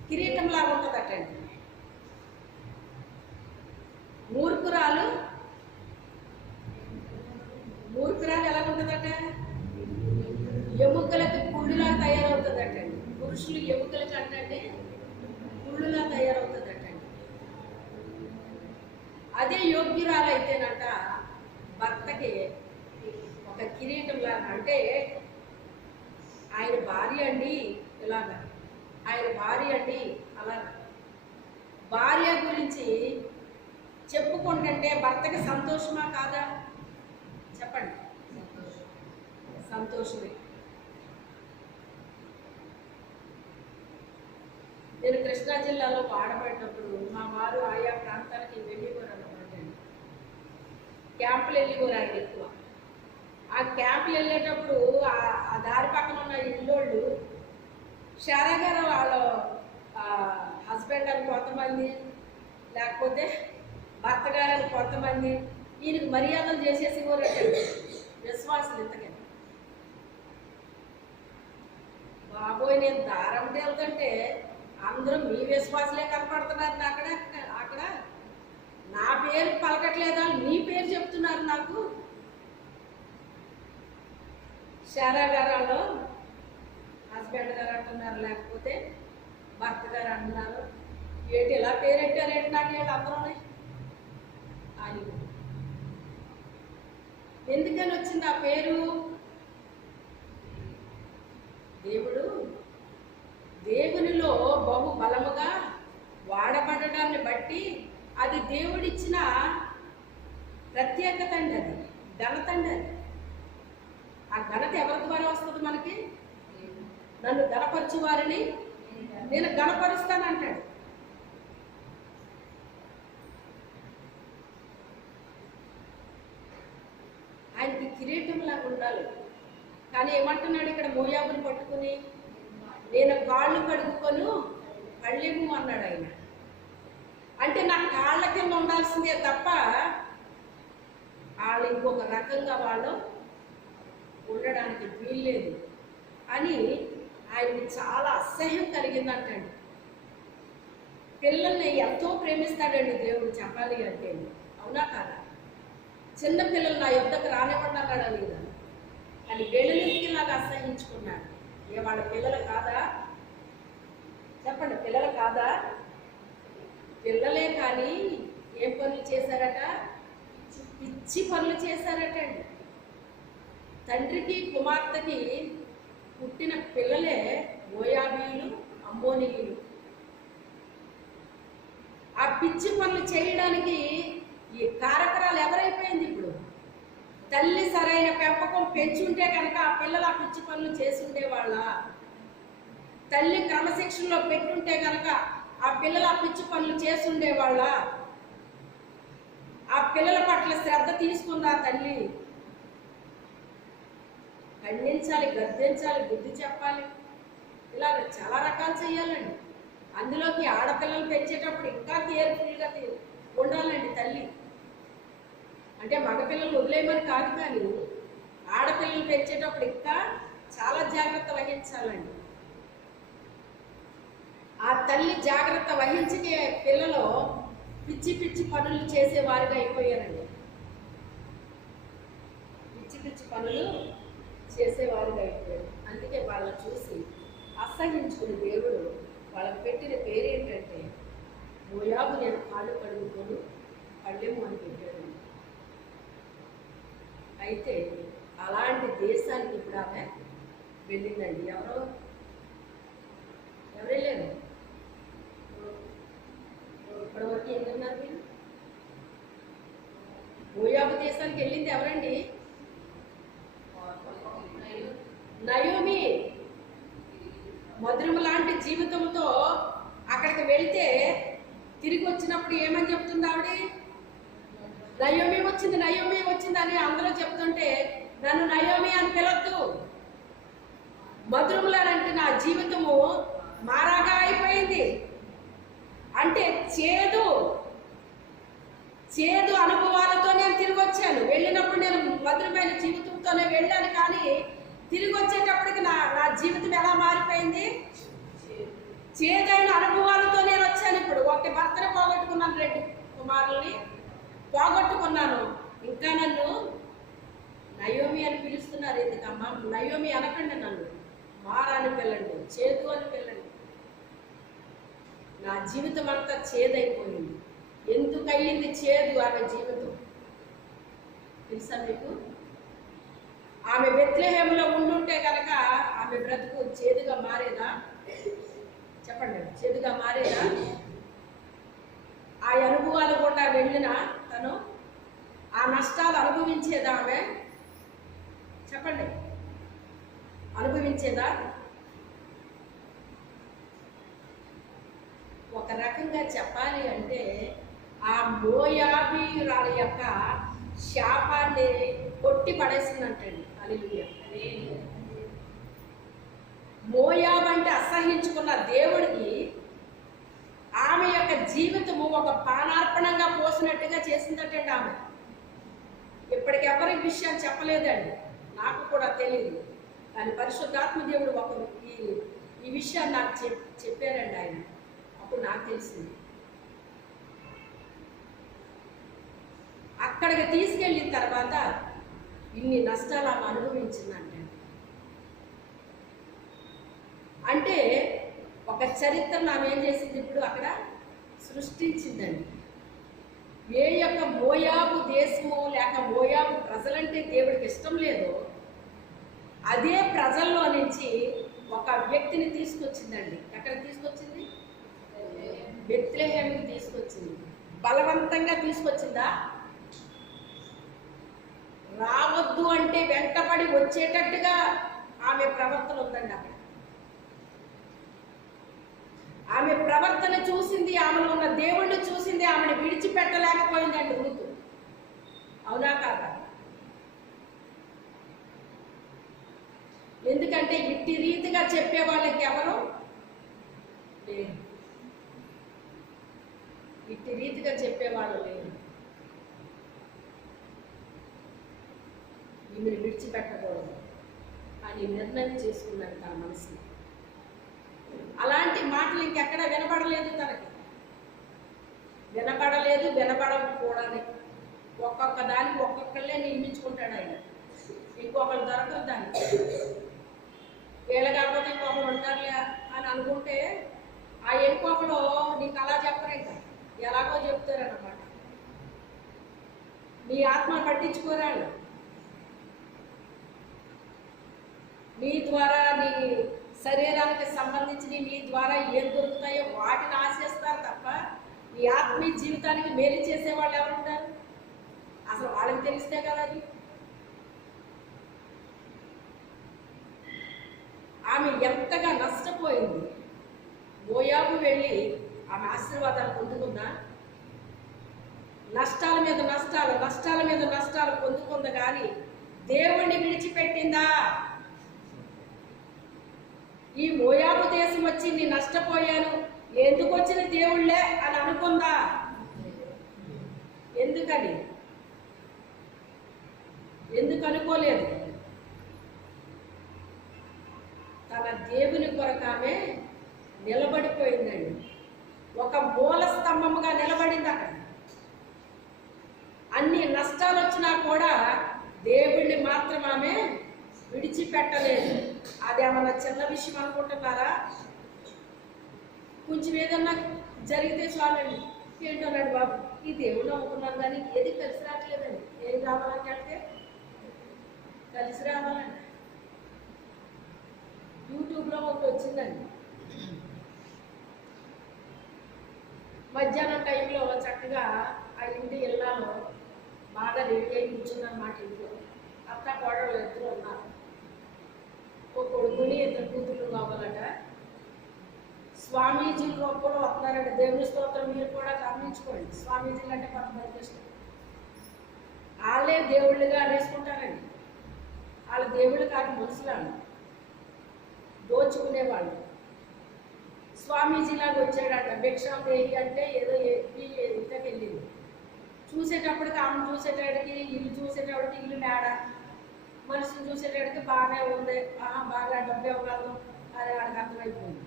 కిరీటంలాగా ఉంటుందటండి. మూర్ఖురాలు ఎలా ఉంటుందట? ఎముకలకి కుళ్ళులా తయారవుతుందటండి. పురుషులు ఎముకలకి అంటే కుళ్ళులా తయారవుతుందటండి. అదే యోగ్యురాలు అయితేనట భర్తకి ఒక కిరీటం లాగా. అంటే ఆయన భార్య అండి ఇలాగా, ఆయన భార్య అండి అలాగా. భార్య గురించి చెప్పుకుంటుంటే భర్తకి సంతోషమా కాదా చెప్పండి? సంతోషమే. నేను కృష్ణా జిల్లాలో పాడబడినప్పుడు మా వారు ఆయా ప్రాంతానికి వెళ్ళిపోరు అన్నమాట. క్యాంపులు వెళ్ళిపోరు ఆయన ఎక్కువ. ఆ క్యాంపులు వెళ్ళేటప్పుడు ఆ దారి పక్కన ఉన్న ఇల్లోళ్ళు శారా గారు వాళ్ళ హస్బెండ్ అని కొంతమంది, లేకపోతే భర్త గారని కొంతమంది ఈయనకి మర్యాదలు చేసేసి కూడా విశ్వాసులు. ఇంతకని బాబోయ్, నేను దారంటే వెళ్తుంటే అందరూ మీ విశ్వాసులే కనపడుతున్నారు అక్కడ నా పేరు పలకట్లేదా? నీ పేరు చెప్తున్నారు నాకు. శారా గారు వాళ్ళు హస్బెండ్ గారు అంటున్నారు, లేకపోతే భర్త గారు అంటున్నారు. ఏంటి ఇలా పేరెట్టారేంటి నాకు ఏంటి అందరూనే అని. ఎందుకని వచ్చింది ఆ పేరు? దేవునిలో బహు బలముగా వాడబడడాన్ని బట్టి అది దేవుడిచ్చిన ప్రత్యేకత అండి, అది ఘనత అండి. అది ఆ ఘనత ఎవరి ద్వారా వస్తుంది మనకి? నన్ను గణపరచు వారిని నేను గణపరుస్తానంటాడు. ఆయనకి కిరీటం లాగా ఉండాలి. కానీ ఏమంటున్నాడు ఇక్కడ? మోయాబుని పట్టుకుని నేను కాళ్ళు కడుగుకొను పళ్ళెము అన్నాడు ఆయన. అంటే నా కాళ్ళ కింద ఉండాల్సిందే తప్ప వాళ్ళు ఇంకొక రకంగా వాళ్ళు ఉండడానికి వీల్లేదు అని ఆయనకి చాలా అసహ్యం కలిగిందంటండి. పిల్లల్ని ఎంతో ప్రేమిస్తాడండి దేవుడు, చెప్పాలి అంటే. అవునా కాదా? చిన్న పిల్లలు నా యుద్ధకు రానివ్వండి అన్నాడా లేదా? అని వెళ్ళనికి లాగా అసహించుకున్నాడు. ఏ వాళ్ళ పిల్లలు కాదా? చెప్పండి, పిల్లలు కాదా? పిల్లలే కానీ ఏం పనులు చేశారట? పిచ్చి పనులు చేశారటండి. తండ్రికి కుమార్తెకి పుట్టిన పిల్లలే మోయాబీయులు, అమ్మోనీయులు. ఆ పిచ్చి పనులు చేయడానికి ఈ కారకరాలు ఎవరైపోయింది ఇప్పుడు? తల్లి సరైన పెంపకం పెంచుంటే కనుక ఆ పిల్లలు ఆ పిచ్చి పనులు చేసి ఉండేవాళ్ళ? తల్లి క్రమశిక్షణలో పెట్టుంటే కనుక ఆ పిల్లలు ఆ పిచ్చి పనులు చేసి ఉండేవాళ్ళ? ఆ పిల్లల పట్ల శ్రద్ధ తీసుకుందా తల్లి? ఖండించాలి, గద్దించాలి, బుద్ధి చెప్పాలి, ఇలా చాలా రకాలు చేయాలండి. అందులోకి ఆడపిల్లలు పెంచేటప్పుడు ఇంకా కేర్ఫుల్గా ఉండాలండి తల్లి. అంటే మగపిల్లలు వదిలేయమని కాదు, కానీ ఆడపిల్లలు పెంచేటప్పుడు ఇంకా చాలా జాగ్రత్త వహించాలండి. ఆ తల్లి జాగ్రత్త వహించే పిల్లలు పిచ్చి పిచ్చి పనులు చేసేవారుగా అయిపోయారండి. పిచ్చి పిచ్చి పనులు చేసేవారుగా అయిపోయారు. అందుకే వాళ్ళని చూసి అసహించుకుని దేవుడు వాళ్ళకి పెట్టిన పేరేంటంటే మోయాబు నేను కాళ్ళు కడుగుకొని పళ్ళెము అని పెట్టాడు. అయితే అలాంటి దేశానికి ఇప్పుడు ఆమె వెళ్ళిందండి. ఎవరు వెళ్ళారు? ఇప్పటివరకు ఏం విన్నారు మీరు? మోయాబు దేశానికి వెళ్ళింది ఎవరండి? నయోమి. మధురము లాంటి జీవితంతో అక్కడికి వెళితే తిరిగి వచ్చినప్పుడు ఏమని చెప్తుంది ఆవిడ? నయోమి వచ్చింది, నయోమి వచ్చింది అని అందరూ చెప్తుంటే నన్ను నయోమి అని పిలవద్దు, మధురములాంటి నా జీవితము మారాగా అయిపోయింది. అంటే చేదు చేదు అనుభవాలతో నేను తిరిగి వచ్చాను. వెళ్ళినప్పుడు నేను మధురమైన జీవితంతోనే వెళ్ళాను, కానీ తిరిగి వచ్చేటప్పటికి నా జీవితం ఎలా మారిపోయింది? చేదైన అనుభవాలతో నేను వచ్చాను. ఇప్పుడు ఒక భర్తను పోగొట్టుకున్నాను, 2 కుమారుల్ని పోగొట్టుకున్నాను. ఇంకా నన్ను నయోమి అని పిలుస్తున్నారు. ఎందుకమ్మా నయోమి అనకండి, నన్ను మారా అని పిల్లండి, చేదు అని పిల్లండి. నా జీవితం అంతా చేదైపోయింది. ఎందుకు అయ్యింది చేదు ఆమె జీవితం తెలుసా మీకు? ఆమె బెత్లెహేములో ఉండుంటే కనుక ఆమె బ్రతుకు చేదుగా మారేదా? చెప్పండి, చేదుగా మారేదా? ఆ అనుభవాలు కూడా వెళ్ళిన తను ఆ నష్టాలు అనుభవించేదా ఆమె? చెప్పండి, అనుభవించేదా? ఒక రకంగా చెప్పాలి అంటే ఆ మోయాబీయురాలి యొక్క శాపాన్ని కొట్టి పడేసిందంటండి. హల్లెలూయా. మోయాబు అంటే అసహించుకున్న దేవుడికి ఆమె యొక్క జీవితము ఒక పానార్పణంగా పోసినట్టుగా చేసిందటండి. ఆమె ఇప్పటికెవరి విషయం చెప్పలేదండి, నాకు కూడా తెలియదు, కానీ పరిశుద్ధాత్మ దేవుడు ఈ విషయాన్ని నాకు చెప్పారండి ఆయన. అప్పుడు నాకు తెలిసింది. అక్కడికి తీసుకెళ్ళిన తర్వాత ఇన్ని నష్టాలు ఆమె అనుభవించిందంటే, అంటే ఒక చరిత్రను ఆమె ఏం చేసింది ఇప్పుడు అక్కడ సృష్టించిందండి. ఏ యొక్క మోయాబు దేశము లేక మోయాబు ప్రజలంటే దేవుడికి ఇష్టం లేదో అదే ప్రజల్లో నుంచి ఒక వ్యక్తిని తీసుకొచ్చిందండి. ఎక్కడ తీసుకొచ్చింది? బెత్లెహేముకి తీసుకొచ్చింది. బలవంతంగా తీసుకొచ్చిందా? రావద్దు అంటే వెంటపడి వచ్చేటట్టుగా ఆమె ప్రవర్తన ఉందండి. అక్కడ ఆమె ప్రవర్తన చూసింది, ఆమెలో ఉన్న దేవుణ్ణి చూసింది, ఆమెను విడిచిపెట్టలేకపోయిందండి రూతు. అవునా కాదా? ఎందుకంటే ఇట్టి రీతిగా చెప్పే వాళ్ళకి ఎవరు లేరు, ఇట్టి రీతిగా చెప్పేవాళ్ళు లేరు. ఈమెను విడిచిపెట్టకూడదు అని నిర్ణయం చేసుకున్నాడు తన మనసుని. అలాంటి మాటలు ఇంకెక్కడ వినపడలేదు తనకి, వినపడలేదు, వినపడకూడని ఒక్కొక్క దానికి ఒక్కొక్కళ్ళే నియమించుకుంటాడు ఆయన. ఇంకొకరు దొరకదు దానికి. వీళ్ళ కాకపోతే ఇంకొకరు ఉంటారులే అని అనుకుంటే ఆ ఇంకొకరు నీకు అలా చెప్పరు, ఇంకా ఎలాగో చెప్తారన్నమాట. నీ ఆత్మ పట్టించుకోరాళ్ళు. నీ ద్వారా నీ శరీరానికి సంబంధించి నీ ద్వారా ఏం దొరుకుతాయో వాటిని ఆశిస్తారు తప్ప నీ ఆత్మీయ జీవితానికి మేలు చేసేవాళ్ళు ఎవరు ఉంటారు? అసలు వాళ్ళకి తెలిస్తే కదా అది. ఆమె ఎంతగా నష్టపోయింది. మోయాబు వెళ్ళి ఆమె ఆశీర్వాదాలు పొందుకుందా? నష్టాల మీద నష్టాలు, నష్టాల మీద నష్టాలు పొందుకుందా కానీ దేవుణ్ణి విడిచిపెట్టిందా? ఈ మోయాబు దేశం వచ్చి నీ నష్టపోయాను, ఎందుకు వచ్చిన దేవుళ్ళే అని అనుకుందా? ఎందుకని? ఎందుకు అనుకోలేదు? తన దేవుని కొరకు ఆమె నిలబడిపోయిందండి. ఒక మూల స్తంభముగా నిలబడింది అక్కడ. అన్ని నష్టాలు వచ్చినా కూడా దేవుణ్ణి మాత్రం ఆమె విడిచిపెట్టలేదు. అదేమన్నా చిన్న విషయం అనుకుంటున్నారా? కొంచెం ఏదన్నా జరిగితే చాలండి, ఏంటోనండి బాబు ఈ దేవుడు నమ్ముకున్నాను కానీ ఏది కలిసి రావట్లేదండి. ఏది రావాలంటే అంటే కలిసి రావాలండి. యూట్యూబ్లో ఒకటి వచ్చిందండి, మధ్యాహ్నం టైంలో చక్కగా ఆ ఇంటి ఇళ్ళలో బాగా రెడీ అయి కూర్చుందన్నమాట. ఇంట్లో అత్త కోడలు ఇద్దరు ఉన్నారు. ఓ కొడుకుని ఇద్దరు కూతుళ్ళు కావాలట. స్వామీజీలు కూడా వస్తున్నారంట. దేవుని స్తోత్రం మీరు కూడా గమనించుకోండి. స్వామీజీలు అంటే కొంతమంది ఇష్టం. వాళ్ళే దేవుళ్ళుగా అనేసుకుంటారండి. వాళ్ళ దేవుళ్ళు కాదు, మనుషులను దోచుకునేవాళ్ళు. స్వామీజీలాగా వచ్చాడట. భిక్షం దేహి అంటే ఏదో ఇంతకు వెళ్ళింది. చూసేటప్పటికి ఆమె చూసేటప్పటికి ఇల్లు చూసేటప్పటికి ఇల్లు మేడ, మనుషులు చూసేటప్పటికి బాగానే ఉంది, బాగా డబ్బు ఇవ్వగలదు అని వాడికి అర్థమైపోయింది.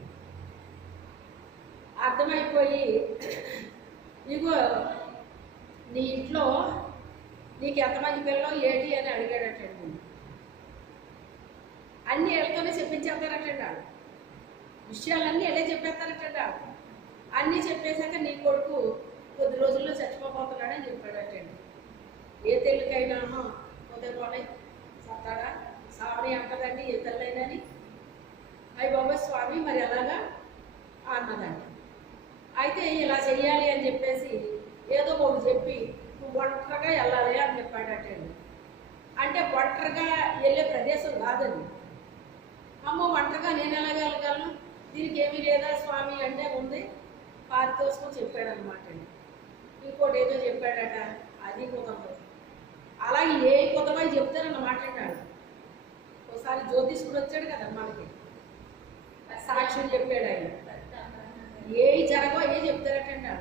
అర్థమైపోయి ఇగో నీ ఇంట్లో నీకు ఎంతమంది పిల్లలు ఏంటి అని అడిగాడటండి. అన్నీ ఎళ్ళతోనే చెప్పించేస్తారటండి. వాడు విషయాలన్నీ ఎడే చెప్పేస్తారటండి. వాడు అన్నీ చెప్పేశాక నీ కొడుకు కొద్ది రోజుల్లో చచ్చిపోతున్నాడని చెప్పాడటండి. ఏ తెల్లికైనా కొద్ది పోలే సత్తాడా సావని అంటదండి ఏ తల్లైనని. అయ్యి బాబా స్వామి మరి ఎలాగా అన్నదండి. అయితే ఇలా చెయ్యాలి అని చెప్పేసి ఏదో ఒకటి చెప్పి నువ్వు ఒంటరిగా వెళ్ళాలి అని చెప్పాడటండి. అంటే ఒంటరిగా వెళ్ళే ప్రదేశం కాదండి. అమ్మ ఒంటరిగా నేను ఎలాగ వెళ్ళగలను, దీనికి ఏమీ లేదా స్వామి అంటే ఉంది పారితోసుకొని చెప్పాడనమాట అండి. ఇంకోటి ఏదో చెప్పాడట, అది కుదరదు. అలాగే ఏ కుదరమై చెప్తారన్నమాట అంటాడు. ఒకసారి జ్యోతిష్కుడు వచ్చాడు కదా మనకి, సాక్షులు చెప్పాడు ఆయన. ఏ జరగో ఏ చెప్తారటండి.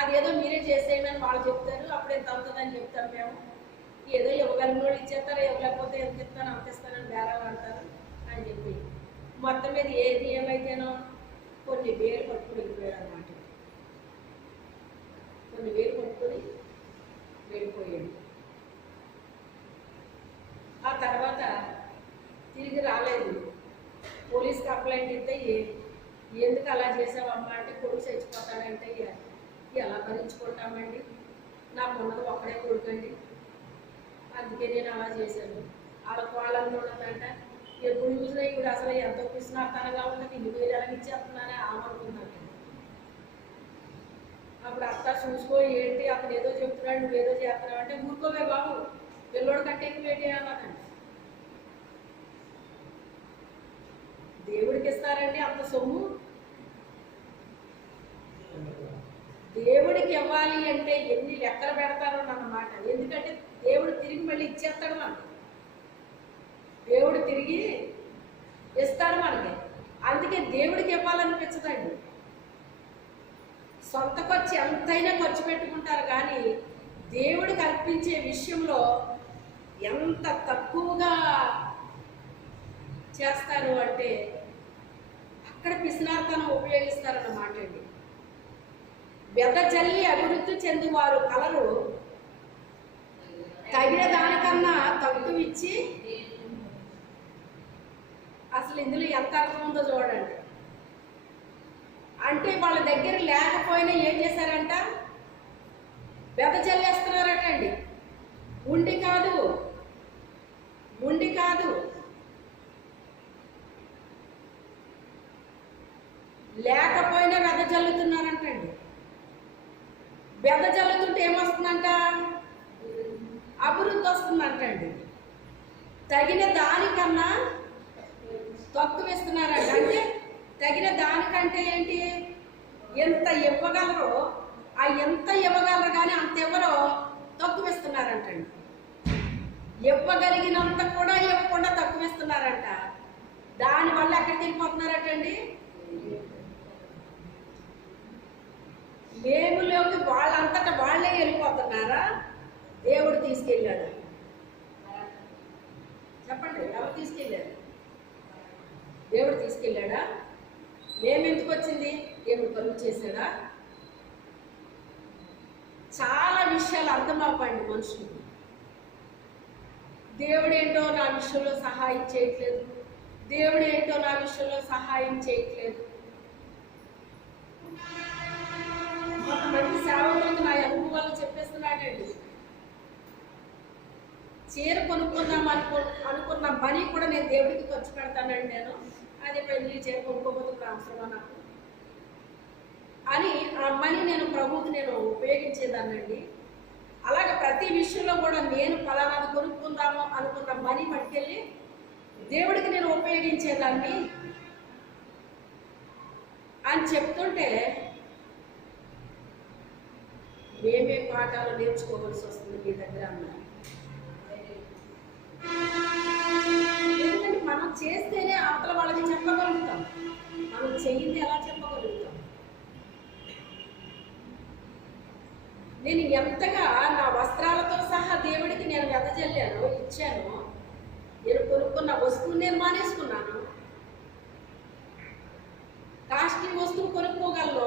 అదేదో మీరే చేసేయండి అని వాళ్ళు చెప్తారు. అప్పుడు ఎంత అవుతుందని చెప్తారు మేము. ఏదో ఇవ్వగలిగిన వాళ్ళు ఇచ్చేస్తారు, ఇవ్వలేకపోతే ఎంత ఇస్తాను అంత ఇస్తానని బేరాలు అంటారు అని చెప్పి మొత్తం మీద ఏది ఏమైతేనో కొన్ని వేలు పట్టుకుని వెళ్ళిపోయాడు అనమాట. కొన్ని వేలు పట్టుకొని వెళ్ళిపోయాడు. ఆ తర్వాత తిరిగి రాలేదు. పోలీస్ కంప్లైంట్ ఇస్తే ఎందుకు అలా చేసావమ్మా అంటే కొడుకు చచ్చిపోతాడంటే ఎలా భరించుకుంటామండి, నాకు ఉన్నది ఒక్కడే కొడుకండి, అందుకే నేను అలా చేశాను. వాళ్ళ కోళ్ళని ఉండదంట. ఎప్పుడు చూసినా ఇప్పుడు అసలు ఎంత పిసినార్థనగా ఉన్నది, ఇల్లు వేలు ఎలా ఇచ్చేస్తున్నానే ఆమనుకున్నాను. అప్పుడు అత్త చూసుకో ఏంటి అతను ఏదో చెప్తున్నాడు నువ్వేదో చేస్తున్నావు అంటే ఊరుకోవే బాబు పిల్లోడు కంటే ఎక్కువ ఏంటి అన్నదండి. దేవుడికి ఇస్తారండి అంత సొమ్ము? దేవుడికి ఇవ్వాలి అంటే ఎన్ని లెక్కలు పెడతారో అన్నమాట. ఎందుకంటే దేవుడు తిరిగి మళ్ళీ ఇచ్చేస్తాడు మనకి, దేవుడు తిరిగి ఇస్తాడు మనకి. అందుకే దేవుడికి ఇవ్వాలనిపించదండి. సొంత ఖర్చు ఎంతైనా ఖర్చు పెట్టుకుంటారు కానీ దేవుడికి అర్పించే విషయంలో ఎంత తక్కువగా చేస్తారు అంటే ఇక్కడ పిసినార్తనం ఉపయోగిస్తారన్నమాట అండి. వెదజల్లి అభివృద్ధి చెందువారు కలరు తగిన దానికన్నా తక్కువ ఇచ్చి, అసలు ఇందులో ఎంత అర్థం ఉందో చూడండి. అంటే వాళ్ళ దగ్గర లేకపోయినా ఏం చేశారంట, వెదజల్లేస్తున్నారట అండి. ఉండి కాదు లేకపోయినా వెదజల్లుతున్నారంటండి. వెదజల్లుతుంటే ఏమొస్తుందంట, అభివృద్ధి వస్తుందంటండి. తగిన దానికన్నా తక్కువ ఇస్తున్నారంట. అంటే తగిన దానికంటే ఏంటి, ఎంత ఇవ్వగలరో ఆ ఎంత ఇవ్వగలరు, కానీ అంత ఎవరో తక్కువ ఇస్తున్నారంటండి. ఇవ్వగలిగినంత కూడా ఇవ్వకుండా తక్కువ ఇస్తున్నారంట. దానివల్ల ఎక్కడికి వెళ్ళిపోతున్నారటండి, లేములోకి వాళ్ళంతటా వాళ్ళే వెళ్ళిపోతున్నారా, దేవుడు తీసుకెళ్ళాడు? చెప్పండి, ఎవరు తీసుకెళ్ళారు? దేవుడు తీసుకెళ్ళాడా? మేము ఎందుకు వచ్చింది, దేవుడు కలుగు చేశాడా? చాలా విషయాలు అర్థమవ్వండి మనుషులు. దేవుడేంటో నా విషయంలో సహాయం చేయట్లేదు, దేవుడేంటో నా విషయంలో సహాయం చేయట్లేదు. కొంతమంది సేవకులకు నా అనుభవాలు చెప్పేస్తున్నాడండి. చీర కొనుక్కుందాం అనుకున్న మనీ కూడా నేను దేవుడికి ఖర్చు పెడతానండి. నేను అదే పెళ్లి చీర కొనుక్కోబోతున్న అవసరమా నాకు అని ఆ మనీ నేను ప్రభువుకి నేను ఉపయోగించేదానండి. అలాగే ప్రతి విషయంలో కూడా నేను ఫలానాది కొనుక్కుందాము అనుకున్న మనీ పట్టుకెళ్ళి దేవుడికి నేను ఉపయోగించేదాన్ని అని చెప్తుంటే మేమే పాఠాలు నేర్చుకోవాల్సి వస్తుంది మీ దగ్గర అన్నారు. ఎందుకంటే మనం చేస్తేనే అవతల వాళ్ళకి చెప్పగలుగుతాం, మనం చెయ్యింది ఎలా చెప్పగలుగుతాం. నేను ఎంతగా నా వస్త్రాలతో సహా దేవుడికి నేను వెదజల్లాను, ఇచ్చాను. నేను కొనుక్కున్న వస్తువు నేను మానేసుకున్నాను. కాస్ట్లీ వస్తువు కొనుక్కోగలను,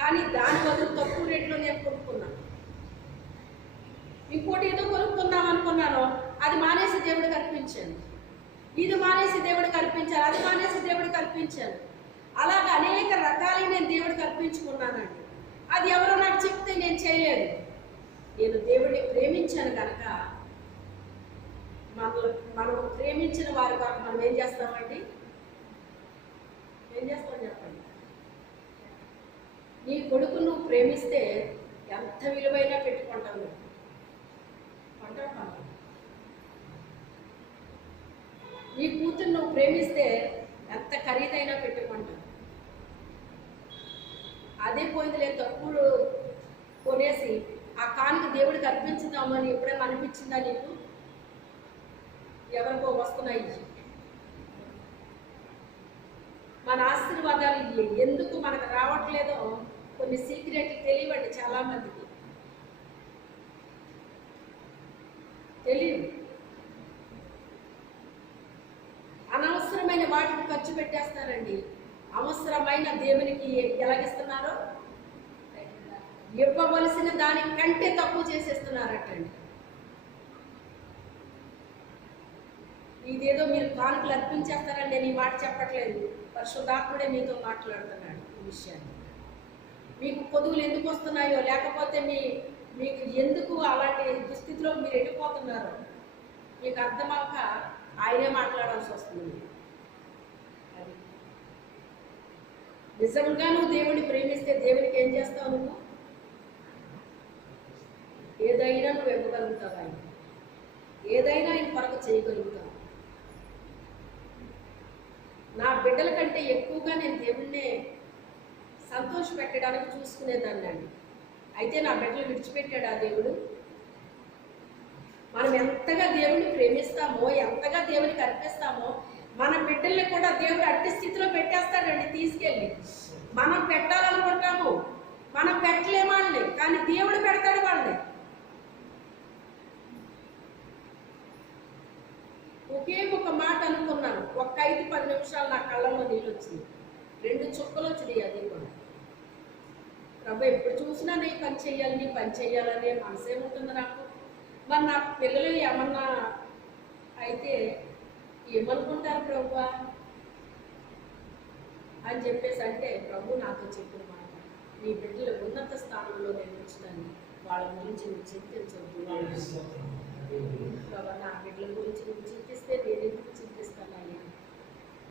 కానీ దాని బదులు తక్కువ రేట్లో నేను కొనుక్కున్నాను. ఇంకోటి ఏదో కొనుక్కుందాం అనుకున్నాను, అది మానేసి దేవుడికి అర్పించాను. ఇది మానేసి దేవుడికి అర్పించాను, అది మానేసి దేవుడికి అర్పించాను. అలాగ అనేక రకాలు నేను దేవుడికి అర్పించుకున్నానండి. అది ఎవరో నాకు చెప్తే నేను చేయలేదు. నేను దేవుడిని ప్రేమించాను కనుక, మనం ప్రేమించిన వారి కొరకు మనం ఏం చేస్తామండి, ఏం చేస్తాం చెప్పండి. నీ కొడుకు నువ్వు ప్రేమిస్తే ఎంత విలువైనా పెట్టుకుంటావు, కొంటావు. నీ కూతురు నువ్వు ప్రేమిస్తే ఎంత ఖరీదైనా పెట్టుకుంటావు. అదే పోయిందిలే, తక్కువ కొనేసి ఆ కానుక దేవుడికి అర్పించుదామని ఎప్పుడైనా అనిపించిందా నీకు? ఎవరికో వస్తున్నాయి మన ఆశీర్వాదాలు ఎందుకు మనకు రావట్లేదో కొన్ని సీక్రెట్లు తెలియవండి. చాలా మందికి తెలియదు. అనవసరమైన వాటికి ఖర్చు పెట్టేస్తారండి. అవసరమైన దేవునికి ఎలాగిస్తున్నారో, ఇవ్వవలసిన దానికంటే తక్కువ చేసేస్తున్నారటండి. ఇదేదో మీరు కానుకలు అర్పించేస్తారండి అని మాట చెప్పట్లేదు. పరిశుద్ధాత్ముడే మీతో మాట్లాడుతున్నాడు ఈ విషయాన్ని. మీకు పొదువులు ఎందుకు వస్తున్నాయో, లేకపోతే మీకు ఎందుకు అలాంటి దుస్థితిలో మీరు వెళ్ళిపోతున్నారో మీకు అర్థమవక ఆయనే మాట్లాడాల్సి వస్తుంది. అది నిజంగా నువ్వు దేవుడిని ప్రేమిస్తే దేవునికి ఏం చేస్తావు? నువ్వు ఏదైనా నువ్వు ఇవ్వగలుగుతావు, ఆయన ఏదైనా ఆయన కొరకు చేయగలుగుతావు. నా బిడ్డల కంటే ఎక్కువగా నేను దేవుణ్ణే సంతోష పెట్టడానికి చూసుకునేదాన్ని అండి. అయితే నా బిడ్డలు విడిచిపెట్టాడు ఆ దేవుడు. మనం ఎంతగా దేవుడిని ప్రేమిస్తామో, ఎంతగా దేవునికి అర్పిస్తామో, మన బిడ్డల్ని కూడా దేవుడు అట్టి స్థితిలో పెట్టేస్తాడండి తీసుకెళ్ళి. మనం పెట్టాలనుకుంటాము, మనం పెట్టలేము వాళ్ళని, కానీ దేవుడు పెడతాడు వాళ్ళని. ఒకే ఒక మాట అనుకున్నాను, ఒక 5-10 నిమిషాలు నా కళ్ళలో నీళ్ళు వచ్చింది. 2 చుక్కలు వచ్చినాయి అది కూడా. ప్రభు ఎప్పుడు చూసినా నీ పని చెయ్యాలనే మనసే ఉంటుంది నాకు. మరి నా పిల్లలు ఏమన్నా అయితే ఏమనుకుంటారు ప్రభు అని చెప్పేసి అంటే, ప్రభు నాతో చెప్పిన మాట, నీ బిడ్డలు ఉన్నత స్థానంలో నేను ఉంచుతాను, వాళ్ళ గురించి నువ్వు చింతించవద్దు. ప్రభు నా బిడ్డల గురించి నువ్వు చింతిస్తే నేను ఎందుకు చింతిస్తానయ్యా?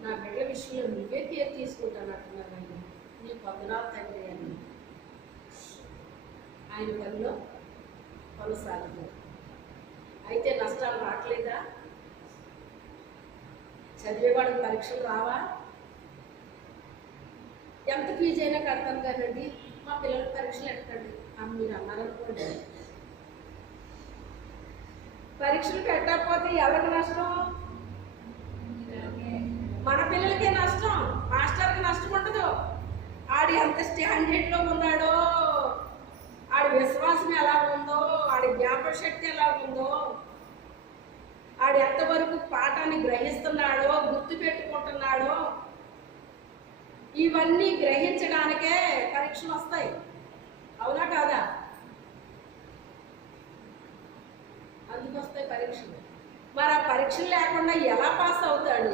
నా బిడ్డల విషయంలో నువ్వే కేర్ తీసుకుంటాను అంటున్నానయ్యా. నీ పొందనాలు తండ్రి అని ఆయన పనిలో కొనసాగుతాడు. అయితే నష్టాలు రావట్లేదా? చదివేవాడికి పరీక్షలు రావా? ఎంత ఫీజు అయినా కడతాను కానండి, మా పిల్లలకి పరీక్షలు ఎట్టండి అని మీరు అన్నారనుకోండి, పరీక్షలు పెట్టకపోతే ఎవరికి నష్టం? మన పిల్లలకే నష్టం, మాస్టర్కి నష్టం ఉండదు. ఆడి ఎంత స్టాండర్డ్లో ఉన్నాడో, ఆడి విశ్వాసం ఎలా ఉందో, ఆడి జ్ఞాపక శక్తి ఎలా ఉందో, ఆడు ఎంతవరకు పాఠాన్ని గ్రహిస్తున్నాడో, గుర్తు పెట్టుకుంటున్నాడో, ఇవన్నీ గ్రహించడానికే పరీక్షలు వస్తాయి. అవునా కాదా? అందుకు వస్తాయి పరీక్షలు. మరి ఆ పరీక్షలు లేకుండా ఎలా పాస్ అవుతాడు?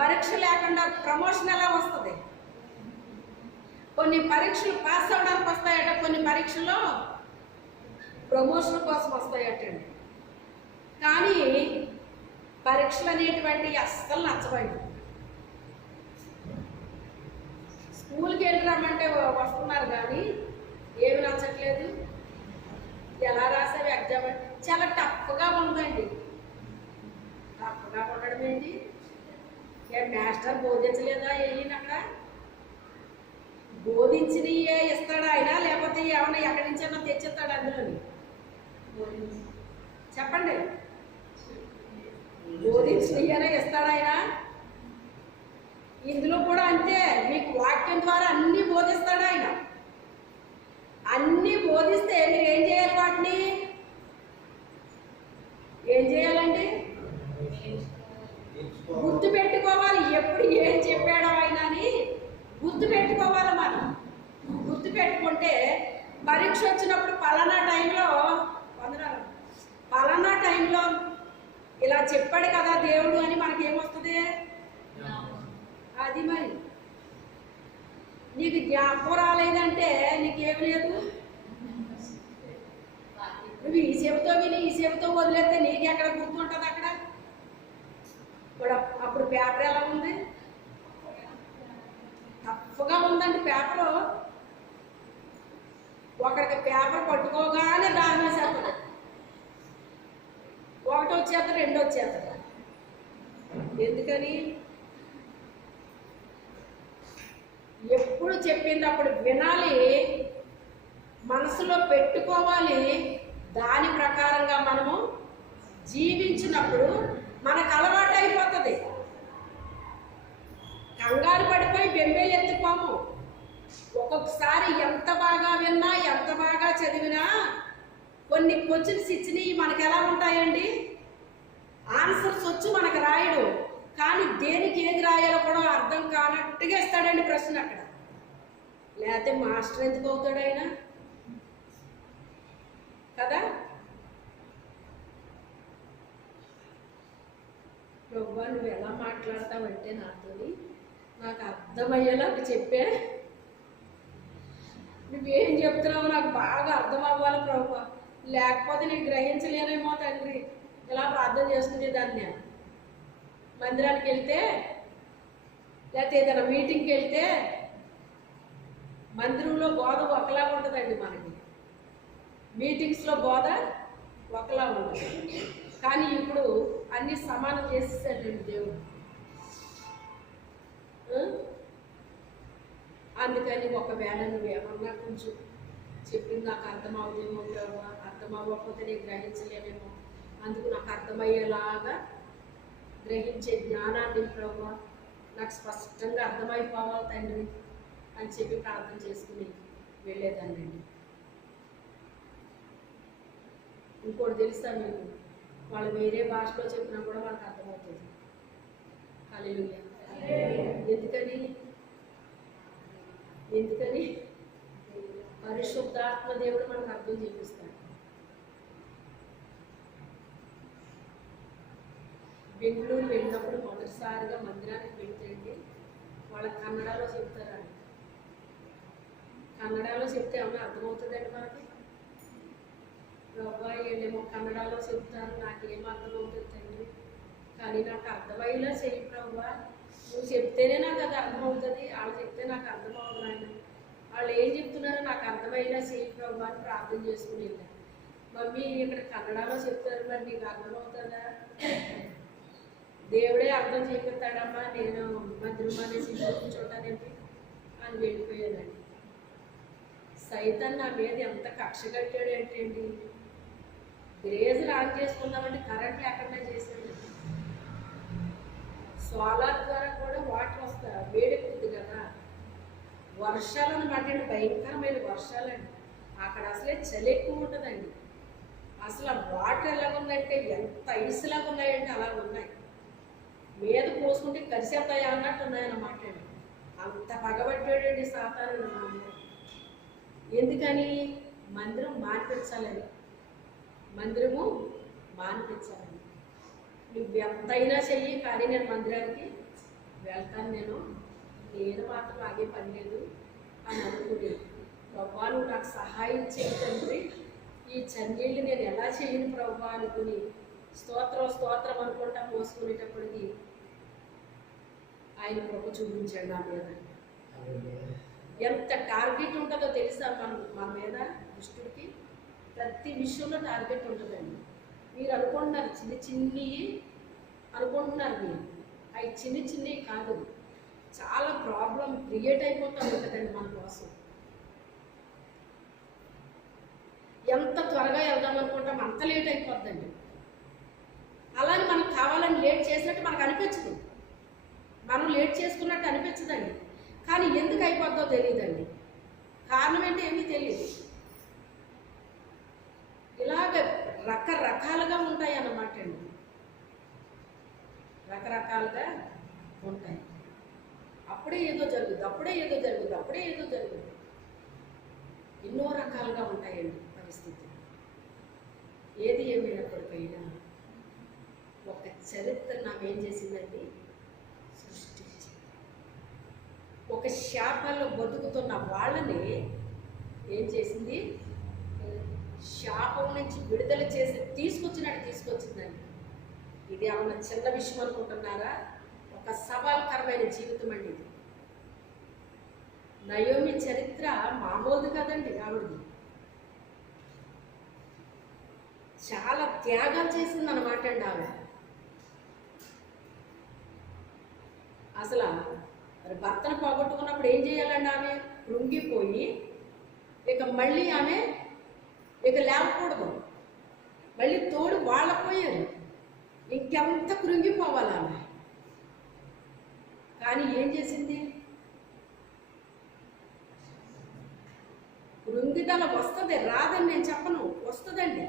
పరీక్ష లేకుండా ప్రమోషన్ ఎలా వస్తుంది? కొన్ని పరీక్షలు పాస్ అవడానికి వస్తాయట, కొన్ని పరీక్షలు ప్రమోషన్ కోసం వస్తాయటండి. కానీ పరీక్షలు అనేటువంటివి అస్సలు నచ్చవండి. స్కూల్కి వెళ్ళి రమ్మంటే వస్తున్నారు కానీ ఏమి నచ్చట్లేదు. ఎలా రాసావు ఎగ్జామ్? చాలా టఫ్గా ఉందండి. టఫ్గా ఉండడం ఏంటి? మాస్టర్ బోధించలేదా? వెళ్ళిన అక్కడ బోధించినయే ఇస్తాడా ఆయన, లేకపోతే ఏమన్నా ఎక్కడి నుంచైనా తెచ్చిస్తాడు అందులోని? చెప్పండి. బోధించినయనే ఇస్తాడా ఆయన? ఇందులో కూడా అంతే. మీకు వాక్యం ద్వారా అన్ని బోధిస్తాడు ఆయన. అన్ని బోధిస్తే మీరు ఏం చేయాలి? వాటిని ఏం చేయాలండి? గుర్తు పెట్టుకోవాలి. ఎప్పుడు ఏం చెప్పాడో ఆయన అని గుర్తు పెట్టుకోవాలి. మనం గుర్తు పెట్టుకుంటే పరీక్ష వచ్చినప్పుడు పలానా టైంలో ఇలా చెప్పాడు కదా దేవుడు అని మనకేమొస్తుంది? అది మరి నీకు జ్ఞాపకం రాలేదంటే నీకేమి లేదు. నువ్వు ఈ సేపుతో విని ఈ సేపుతో వదిలేస్తే నీకు ఎక్కడ గుర్తుంటుంది? అక్కడ కూడా అప్పుడు పేపర్ ఎలా ఉంది? టఫ్గా ఉందండి పేపరు. ఒకరికి పేపర్ పట్టుకోగానే దాని వేసేస్తుంది. ఒకటి వచ్చేస్తుంది, 2 వచ్చేస్తుంది. ఎందుకని? ఎప్పుడు చెప్పింది అప్పుడు వినాలి, మనసులో పెట్టుకోవాలి. దాని ప్రకారంగా మనము జీవించినప్పుడు మనకు అలవాటు అయిపోతుంది. కంగారు పడిపోయి బెంబేలు ఎత్తుకోము. ఒక్కొక్కసారి ఎంత బాగా విన్నా, ఎంత బాగా చదివినా కొన్ని క్వశ్చన్స్ ఇచ్చినవి మనకు ఎలా ఉంటాయండి? ఆన్సర్స్ వచ్చి మనకు రాయడు, కానీ దేనికి ఏది రాయాలో కూడా అర్థం కానట్టుగా ఇస్తాడండి ప్రశ్న అక్కడ. లేకపోతే మాస్టర్ ఎందుకు అవుతాడు ఆయన కదా? ప్రభు నువ్వు ఎలా మాట్లాడతావంటే నాతోని నాకు అర్థమయ్యేలాగా చెప్పే. నువ్వేం చెప్తున్నావు నాకు బాగా అర్థం అవ్వాలి ప్రభు, లేకపోతే నేను గ్రహించలేనేమో తండ్రి. ఇలా ప్రార్థన చేసుకునేదాన్ని నేను. మందిరానికి వెళ్తే లేకపోతే ఏదైనా మీటింగ్కి వెళ్తే మందిరంలో బోధ ఒకలా ఉంటుందండి మనకి, మీటింగ్స్లో బోధ ఒకలా ఉంటుంది. కానీ ఇప్పుడు అన్నీ సమానం చేసేసాడండి దేవుడు. అందుకని ఒకవేళ నువ్వేమన్నా కొంచెం చెప్పింది నాకు అర్థం అవుదేమో ప్రభు, అర్థం అవ్వకపోతే నేను గ్రహించలేనేమో, అందుకు నాకు అర్థమయ్యేలాగా గ్రహించే జ్ఞానాన్ని ప్రభు నాకు స్పష్టంగా అర్థమైపోవాలి తండ్రి అని చెప్పి ప్రార్థన చేసుకుని వెళ్ళేదాన్ని. ఇంకోటి తెలుసా మీకు? వాళ్ళు వేరే భాషలో చెప్పినా కూడా వాళ్ళకి అర్థమవుతుంది. హల్లెలూయా. ఎందుకని? పరిశుద్ధాత్మ దేవుడు మనకు అర్థం చేపిస్తాడు. బెంగళూరు వెళ్ళినప్పుడు మొదటిసారిగా మందిరానికి వెళ్తే వాళ్ళ కన్నడలో చెప్తారండి. కన్నడలో చెప్తే ఏమన్నా అర్థమవుతుందండి మనకి? అబ్బాయి వీళ్ళేమో కన్నడలో చెప్తారు, నాకేం అర్థమవుతుంది తండ్రి, కానీ నాకు అర్థమయ్యేలా చెయ్యి ప్రభా, నువ్వు చెప్తేనే నాకు అది అర్థమవుతుంది, వాళ్ళు చెప్తే నాకు అర్థమవుతుంది ఆయన, వాళ్ళు ఏం చెప్తున్నారో నాకు అర్థమయ్యేలా చెయ్యి ప్రభా అని ప్రార్థన చేసుకుని వెళ్ళాను. మమ్మీ ఇక్కడ కన్నడలో చెప్తారు, మరి నీకు అర్థమవుతుందా? దేవుడే అర్థం చేపిస్తాడమ్మా, నేను మందిరం అనేసి కూర్చోటానేంటి అని వెళ్ళిపోయానండి. సైతాన్ నా మీద ఎంత కక్ష కట్టాడు అంటే అండి, గ్రేజులు ఆన్ చేసుకుందామంటే కరెంట్ లేకుండా చేశాడు. సోలార్ ద్వారా కూడా వాటర్ వస్తా వేడెక్కుతుంది కదా, వర్షాలు అనమాట అండి, భయంకరమైన వర్షాలండి. అక్కడ అసలే చలి ఎక్కువ ఉంటుందండి. అసలు ఆ వాటర్ ఎలాగుందంటే ఎంత ఐస్లాగా ఉన్నాయంటే అలాగ ఉన్నాయి, మీద పోసుకుంటే కరిసేస్తాయా అన్నట్టు ఉన్నాయన్నమాట అండి. అంత పగబట్టాడండి సాతాను. ఎందుకని? మందిరం మానిపించాలని, మందిరము మానిపించాలని. నువ్వు ఎంతైనా చెయ్యి, కానీ నేను మందిరానికి వెళ్తాను, నేను మాత్రం ఆగే పని లేదు అని అనుకుని, ప్రభా నువ్వు నాకు సహాయం చేయి తండ్రి, ఈ చన్నీళ్ళు నేను ఎలా చేయను ప్రభా అనుకుని స్తోత్రం స్తోత్రం అనుకుంటా మోసుకునేటప్పటికి ఆయన కృప చూపించాడు నా మీద. ఎంత టార్గెట్ ఉంటుందో తెలుసా మన మీద దుష్టుడికి? ప్రతి విషయంలో టార్గెట్ ఉంటుందండి. మీరు అనుకుంటున్నారు చిన్ని చిన్ని అనుకుంటున్నారు, మీరు అవి చిన్ని చిన్నవి కాదు, చాలా ప్రాబ్లం క్రియేట్ అయిపోతూ ఉంటుందండి మన కోసం. ఎంత త్వరగా వెళ్దాం అనుకుంటాం అంత లేట్ అయిపోద్దండి. అలానే మనకు కావాలని లేట్ చేసినట్టు మనకు అనిపించదు, మనం లేట్ చేసుకున్నట్టు అనిపించదండి. కానీ ఎందుకు అయిపోద్దో తెలియదండి, కారణం ఏంటో ఏమీ తెలియదు. ఇలాగ రకరకాలుగా ఉంటాయి అన్నమాట అండి, రకరకాలుగా ఉంటాయి. అప్పుడే ఏదో జరుగుతుంది, అప్పుడే ఏదో జరుగుతుంది, అప్పుడే ఏదో జరుగుతుంది. ఎన్నో రకాలుగా ఉంటాయండి పరిస్థితి. ఏది ఏమైనప్పటికైనా ఒక చరిత్ర నాకేం చేసిందండి, సృష్టించింది. ఒక శాపంలో బతుకుతున్న వాళ్ళని ఏం చేసింది, శాపం నుంచి విడుదల చేసి తీసుకొచ్చిందండి. ఇది ఏమన్నా చిన్న విషయం అనుకుంటున్నారా? ఒక సవాల్కరమైన జీవితం అండి ఇది. నయోమి చరిత్ర మామూలుది కాదండి. ఆవిడది చాలా త్యాగాలు చేసింది అన్నమాట అండి ఆవిడ. అసలు మరి భర్తను పోగొట్టుకున్నప్పుడు ఏం చేయాలండి? ఆమె కృంగిపోయి మళ్ళీ ఆమె లేవకూడదు, మళ్ళీ తోడు వాళ్ళపోయారు, ఇంకెంత కృంగిపోవాలి ఆమె. కానీ ఏం చేసింది? కృంగిదల వస్తుంది, రాదని నేను చెప్పను, వస్తుందండి.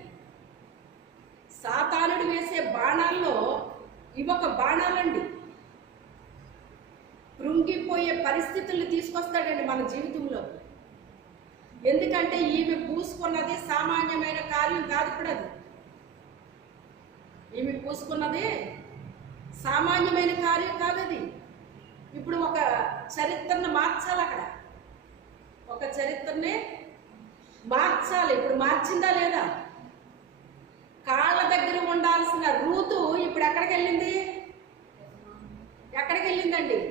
సాతానుడు వేసే బాణాల్లో ఇవొక బాణాలండి. కృంగిపోయే పరిస్థితుల్ని తీసుకొస్తాడండి మన జీవితంలో. ఎందుకంటే ఈమె పూసుకున్నది సామాన్యమైన కార్యం కాదు. ఇప్పుడు అది ఈమె పూసుకున్నది సామాన్యమైన కార్యం కాదు. అది ఇప్పుడు ఒక చరిత్రను మార్చాలి, అక్కడ ఒక చరిత్రనే మార్చాలి. ఇప్పుడు మార్చిందా లేదా? కాళ్ళ దగ్గర ఉండాల్సిన రూతు ఇప్పుడు ఎక్కడికి వెళ్ళింది? ఎక్కడికి వెళ్ళిందండి?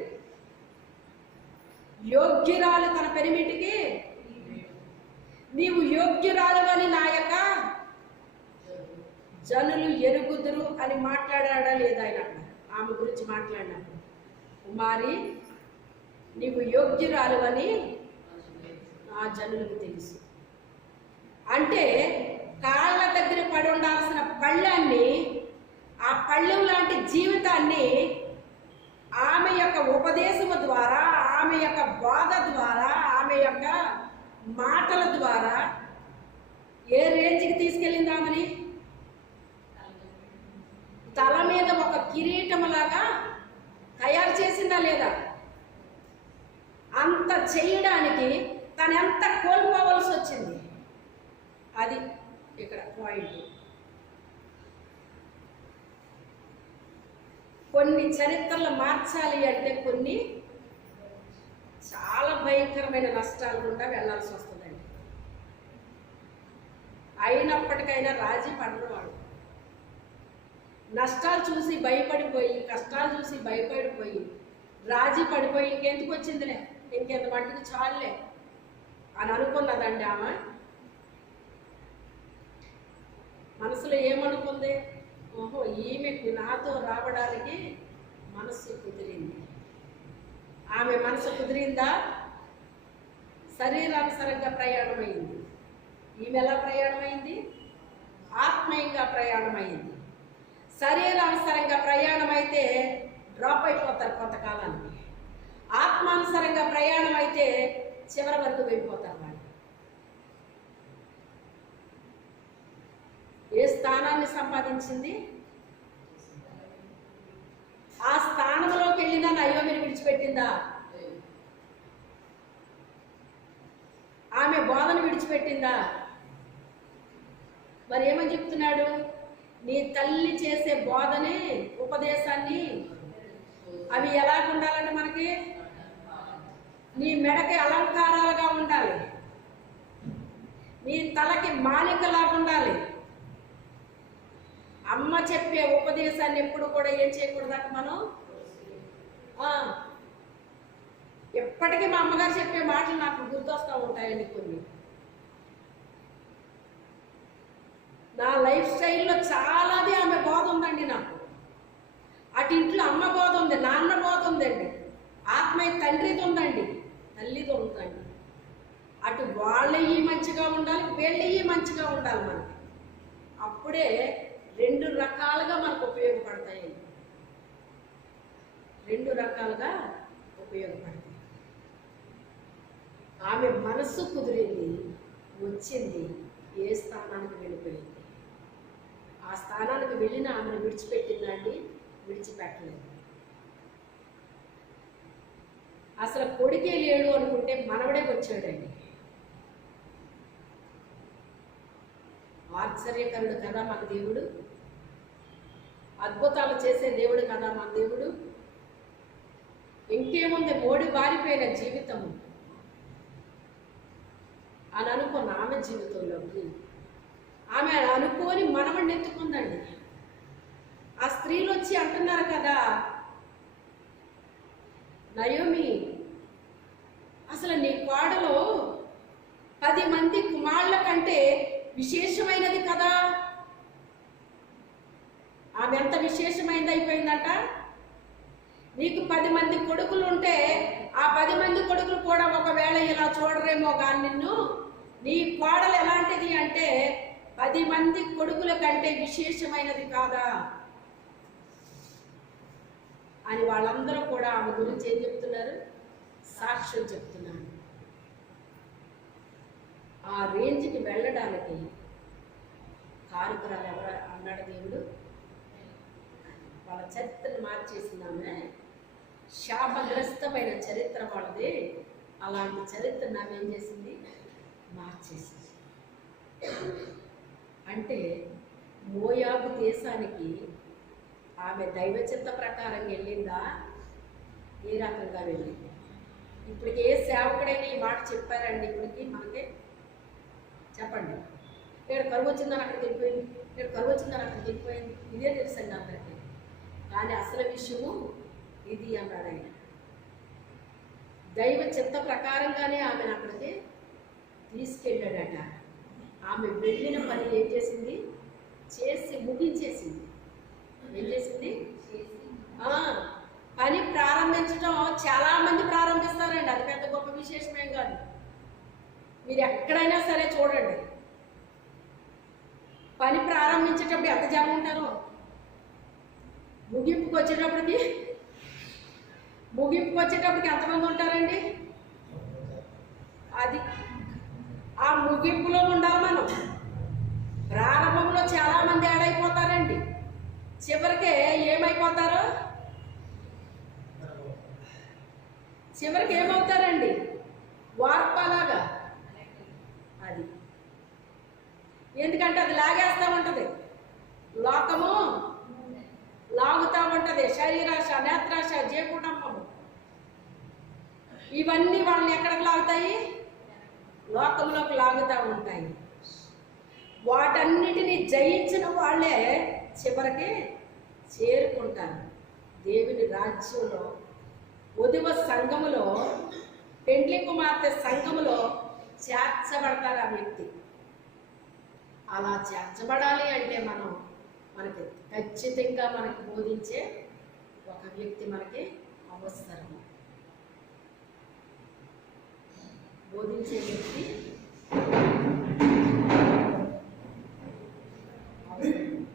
యోగ్యురాలు తన పెనిమిటికి, నీవు యోగ్యురాలు అని నా యొక్క జనులు ఎరుగుదురు అని మాట్లాడాడా లేదా ఆయన? అక్కడ ఆమె గురించి మాట్లాడినప్పుడు, కుమారి నీవు యోగ్యురాలు అని ఆ జనులకు తెలుసు. అంటే కాళ్ళ దగ్గర పడి ఉండాల్సిన పళ్ళాన్ని, ఆ పళ్ళెం లాంటి జీవితాన్ని ఆమె యొక్క ఉపదేశము ద్వారా, ఆమె యొక్క బోధ ద్వారా, ఆమె యొక్క మాటల ద్వారా ఏ రేంజ్కి తీసుకెళ్ళింది ఆమెని? తల మీద ఒక కిరీటంలాగా తయారు చేసిందా లేదా? అంత చేయడానికి తను ఎంత కోల్పోవలసి వచ్చింది. అది ఇక్కడ పాయింట్. కొన్ని చరిత్రలు మార్చాలి అంటే కొన్ని చాలా భయంకరమైన నష్టాలు గుండా వెళ్ళాల్సి వస్తుందండి. అయినప్పటికైనా రాజీ పడరు వాళ్ళు. నష్టాలు చూసి భయపడిపోయి, కష్టాలు చూసి భయపడిపోయి, రాజీ పడిపోయి ఇంకెందుకు వచ్చిందిలే, ఇంకెంత మట్టికి చాలులే అని అనుకున్నదండి ఆమె. మనసులో ఏమనుకుంది? ఓహో, ఈమెకు నాతో రావడానికి మనస్సు కుదిరింది. ఆమె మనసు కుదిరిందా? శరీరానుసరంగా ప్రయాణమైంది. ఈమె ఎలా ప్రయాణమైంది? ఆత్మీయంగా ప్రయాణమైంది. శరీరానుసరంగా ప్రయాణం అయితే డ్రాప్ అయిపోతారు కొంతకాలానికి. ఆత్మానుసరంగా ప్రయాణం అయితే చివరి వరకు వెళ్ళిపోతారు వాళ్ళు. ఏ స్థానాన్ని సంపాదించింది? ఆ స్థానంలోకి వెళ్ళినా నయోమిని విడిచిపెట్టిందా? ఆమె బోధన విడిచిపెట్టిందా? మరి ఏమని చెప్తున్నాడు? నీ తల్లి చేసే బోధనే, ఉపదేశాన్ని అవి ఎలాగ ఉండాలంటే మనకి నీ మెడకి అలంకారాలుగా ఉండాలి, నీ తలకి మాలికలాగా ఉండాలి. అమ్మ చెప్పే ఉపదేశాన్ని ఎప్పుడు కూడా ఏం చేయకూడదట మనం. ఎప్పటికీ మా అమ్మగారు చెప్పే మాటలు నాకు గుర్తొస్తూ ఉంటాయండి కొన్ని. నా లైఫ్ స్టైల్లో చాలాది ఆమె బోధ ఉందండి నాకు. అటు ఇంట్లో అమ్మ బోధ ఉంది, నాన్న బోధ ఉందండి, ఆత్మీయ తండ్రిది ఉందండి, తల్లిది ఉందండి. అటు వాళ్ళయ్యి మంచిగా ఉండాలి, వీళ్ళయ్యి మంచిగా ఉండాలి మనకి. అప్పుడే రెండు రకాలుగా మనకు ఉపయోగపడతాయి. రెండు రకాలుగా ఉపయోగపడతాయి. ఆమె మనస్సు కుదిరింది, వచ్చింది, ఏ స్థానానికి వెళ్ళిపోయింది. ఆ స్థానానికి వెళ్ళిన ఆమెను విడిచిపెట్టిందండి? విడిచిపెట్టలేదు. అసలు కొడుకే లేడు అనుకుంటే మనవడే వచ్చాడండి. ఆశ్చర్యకరుడు కదా మన దేవుడు, అద్భుతాలు చేసే దేవుడు కదా మన దేవుడు. ఇంకేముంది, మోడి బారిపోయిన జీవితము అని అనుకున్న ఆమె జీవితంలోకి ఆమె అనుకోని మనవడిని ఎత్తుకుందండి. ఆ స్త్రీలు వచ్చి అంటున్నారు కదా, నయోమి అసలు నీ కోడలో 10 మంది కుమారుల కంటే విశేషమైనది కదా. ఆమె ఎంత విశేషమైనది అయిపోయిందట. నీకు 10 మంది కొడుకులు ఉంటే ఆ 10 మంది కొడుకులు కూడా ఒకవేళ ఇలా చూడరేమో కానీ నిన్ను, నీ కోడలు ఎలాంటిది అంటే 10 మంది కొడుకుల కంటే విశేషమైనది కాదా అని వాళ్ళందరూ కూడా ఆమె గురించి ఏం చెప్తున్నారు? సాక్ష్యం చెప్తున్నారు. ఆ రేంజ్కి వెళ్ళడానికి కారకురాలు ఎవరు అన్నాడు దేవుడు? వాళ్ళ చరిత్రను మార్చేసిందామె. శాపగ్రస్తమైన చరిత్ర వాళ్ళది. అలాంటి చరిత్రను ఆమె ఏం చేసింది? మార్చేసింది. అంటే మోయాబు దేశానికి ఆమె దైవచిత్త ప్రకారం వెళ్ళిందా? ఏ రకంగా వెళ్ళింది? ఇప్పటికి ఏ సేవకుడైనా ఈ మాట చెప్పారండి? ఇప్పటికి మనకి చెప్పండి. ఇక్కడ కరువు వచ్చిందని అక్కడికి వెళ్ళిపోయింది, ఇక్కడ కరువు వచ్చిందని అక్కడికి వెళ్ళిపోయింది, ఇదే తెలుసండి అందరికీ. కానీ అసలు విషయము ఇది అన్నాడు ఆయన. దైవ చిత్త ప్రకారంగానే ఆమెను అక్కడికి తీసుకెళ్ళాడట. ఆమె వెళ్ళిన పని ఏం చేసింది? చేసి ముగించేసింది. ఏం చేసింది? పని ప్రారంభించడం చాలామంది ప్రారంభిస్తారండి, అది పెద్ద గొప్ప విశేషమేం కాదు. మీరు ఎక్కడైనా సరే చూడండి, పని ప్రారంభించేటప్పుడు ఎంత జనం ఉంటారో, ముగింపుకి వచ్చేటప్పటికి ఎంతమంది ఉంటారండి? అది ఆ ముగింపులో ఉండాలి మనం. ప్రారంభంలో చాలామంది యాడ్ అయిపోతారండి, చివరికి ఏమైపోతారు? చివరికి ఏమవుతారండి? వార్పలాగా. అది ఎందుకంటే అది లాగేస్తూ ఉంటుంది. లోకము లాగుతూ ఉంటుంది. శరీరాశ, నేత్రాశ, జీకుటంబము ఇవన్నీ వాళ్ళని ఎక్కడికి లాగుతాయి? లోకంలోకి లాగుతూ ఉంటాయి. వాటన్నిటిని జయించిన వాళ్ళే చివరికి చేరుకుంటారు దేవుని రాజ్యంలో. ఉదివ సంఘములో, పెండ్లి కుమార్తె సంఘములో చేర్చబడతారు ఆ వ్యక్తి. అలా చేర్చబడాలి అంటే మనకి ఖచ్చితంగా మనకి బోధించే ఒక వ్యక్తి మనకి అవసరం. బోధించే వ్యక్తి అవసరం.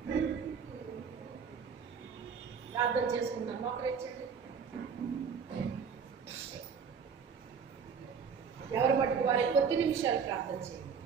ప్రార్థన చేసుకుందాం. మోకరించండి. ఎవరి మట్టుకు వారి కొద్ది నిమిషాలు ప్రార్థన చేయండి.